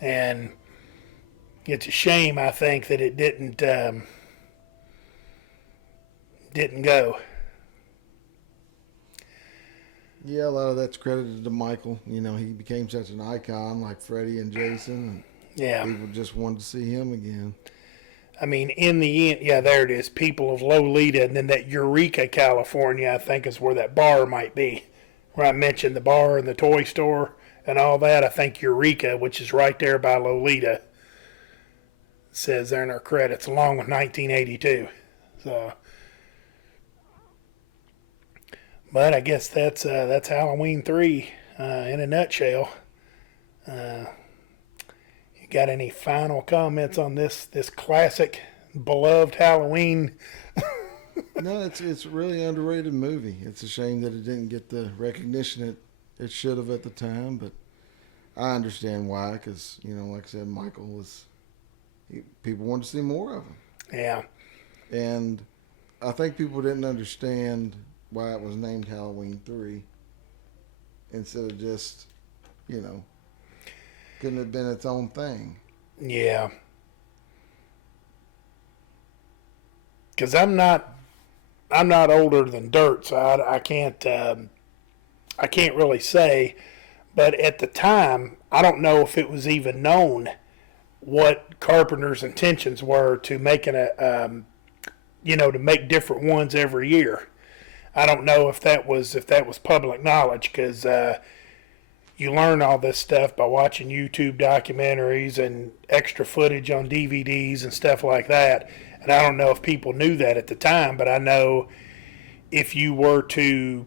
And it's a shame, I think, that it didn't go. Yeah, a lot of that's credited to Michael. You know, he became such an icon like Freddy and Jason. Yeah. And people just wanted to see him again. I mean, in the end, yeah, there it is. People of Lolita, and then that Eureka, California, I think is where that bar might be. Where I mentioned the bar and the toy store and all that. I think Eureka, which is right there by Lolita, says there in our credits, along with 1982. So, but I guess that's Halloween 3 in a nutshell. You got any final comments on this classic, beloved Halloween? No, it's a really underrated movie. It's a shame that it didn't get the recognition it should have at the time, but I understand why, because, you know, like I said, Michael was, people wanted to see more of him. Yeah. And I think people didn't understand why it was named Halloween 3 instead of just, you know, couldn't have been its own thing. Yeah. Because I'm not older than dirt, so I can't really say. But at the time, I don't know if it was even known what Carpenter's intentions were to making to make different ones every year. I don't know if that was public knowledge, because you learn all this stuff by watching YouTube documentaries and extra footage on DVDs and stuff like that. And I don't know if people knew that at the time, but I know if you were to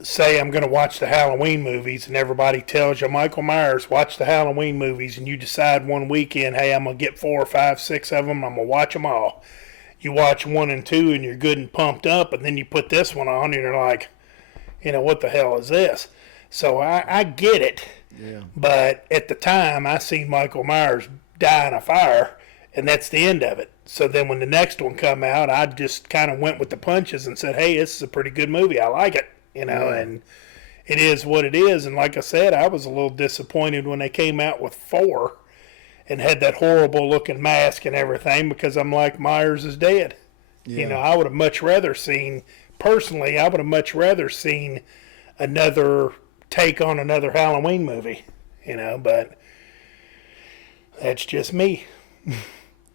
say, I'm going to watch the Halloween movies, and everybody tells you, Michael Myers, watch the Halloween movies, and you decide one weekend, hey, I'm going to get 4 or 5, 6 of them, I'm going to watch them all. You watch 1 and 2 and you're good and pumped up, and then you put this one on and you're like, you know, what the hell is this? So I get it. Yeah. But at the time, I seen Michael Myers die in a fire, and that's the end of it. So then when the next one come out, I just kind of went with the punches and said, hey, this is a pretty good movie. I like it, you know, and it is what it is. And like I said, I was a little disappointed when they came out with 4 and had that horrible looking mask and everything, because I'm like, Myers is dead. Yeah. You know, I would have much rather seen, personally, I would have much rather seen another take on another Halloween movie, you know, but that's just me.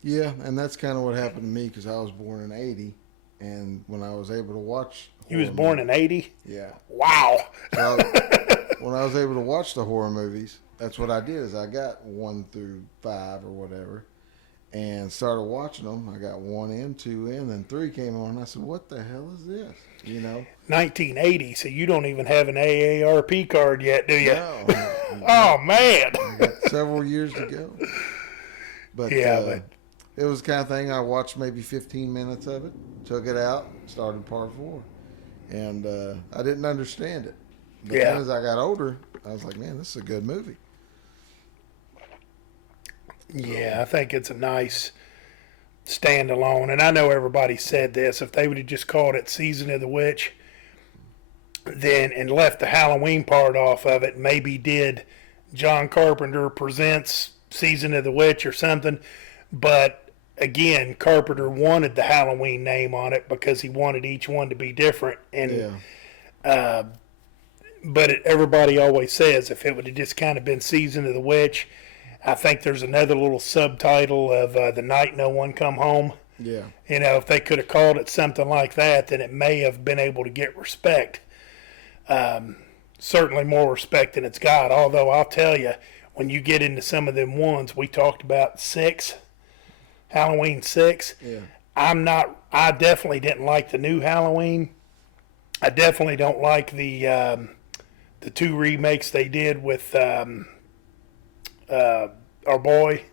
Yeah, and that's kind of what happened to me, because I was born in 80, and when I was able to watch... You was born in 80? Yeah. Wow. So when I was able to watch the horror movies, that's what I did, is I got 1 through 5 or whatever, and started watching them. I got 1 in, 2 in, then 3 came on, and I said, what the hell is this? You know? 1980, so you don't even have an AARP card yet, do you? No. Oh, man. I got several years to go. But, but it was the kind of thing, I watched maybe 15 minutes of it, took it out, started part 4. And I didn't understand it. But then as I got older, I was like, man, this is a good movie. Yeah, I think it's a nice standalone. And I know everybody said this. If they would have just called it Season of the Witch, then and left the Halloween part off of it, maybe did John Carpenter Presents Season of the Witch or something. But again, Carpenter wanted the Halloween name on it because he wanted each one to be different. And everybody always says if it would have just kind of been Season of the Witch, I think there's another little subtitle of The Night No One Come Home. Yeah. You know, if they could have called it something like that, then it may have been able to get respect. Certainly more respect than it's got. Although I'll tell you, when you get into some of them ones, we talked about 6, Halloween 6. Yeah. I definitely didn't like the new Halloween. I definitely don't like the 2 remakes they did with our boy,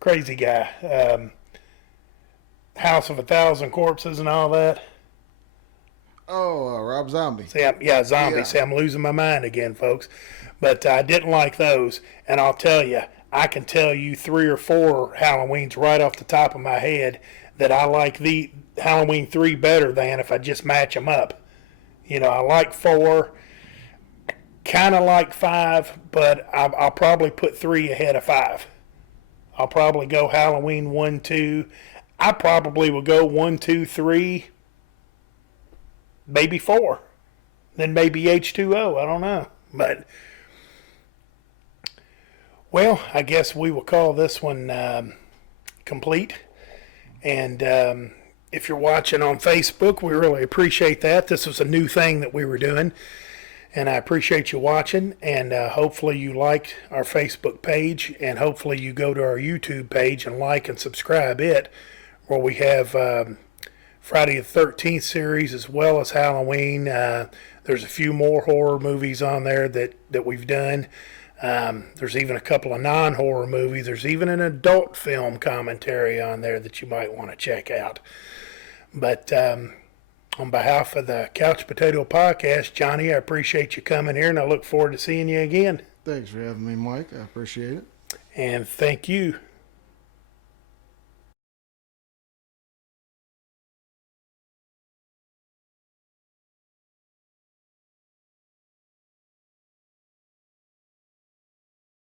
crazy guy, House of a Thousand Corpses and all that. Oh, Rob Zombie. See, Zombie. Yeah. See, I'm losing my mind again, folks. But I didn't like those, and I'll tell you, I can tell you 3 or 4 Halloweens right off the top of my head that I like the Halloween 3 better than if I just match them up. You know, I like 4, kind of like 5, but I'll probably put 3 ahead of 5. I'll probably go Halloween 1, 2. I probably will go 1, 2, 3, maybe 4. Then maybe H2O. I don't know. But, well, I guess we will call this one complete. And if you're watching on Facebook, we really appreciate that. This was a new thing that we were doing. And I appreciate you watching, and hopefully you liked our Facebook page, and hopefully you go to our YouTube page and like and subscribe it, where we have Friday the 13th series as well as Halloween. There's a few more horror movies on there that we've done. There's even a couple of non-horror movies. There's even an adult film commentary on there that you might want to check out. But on behalf of the Couch Potato Podcast, Johnny, I appreciate you coming here, and I look forward to seeing you again. Thanks for having me, Mike. I appreciate it. And thank you.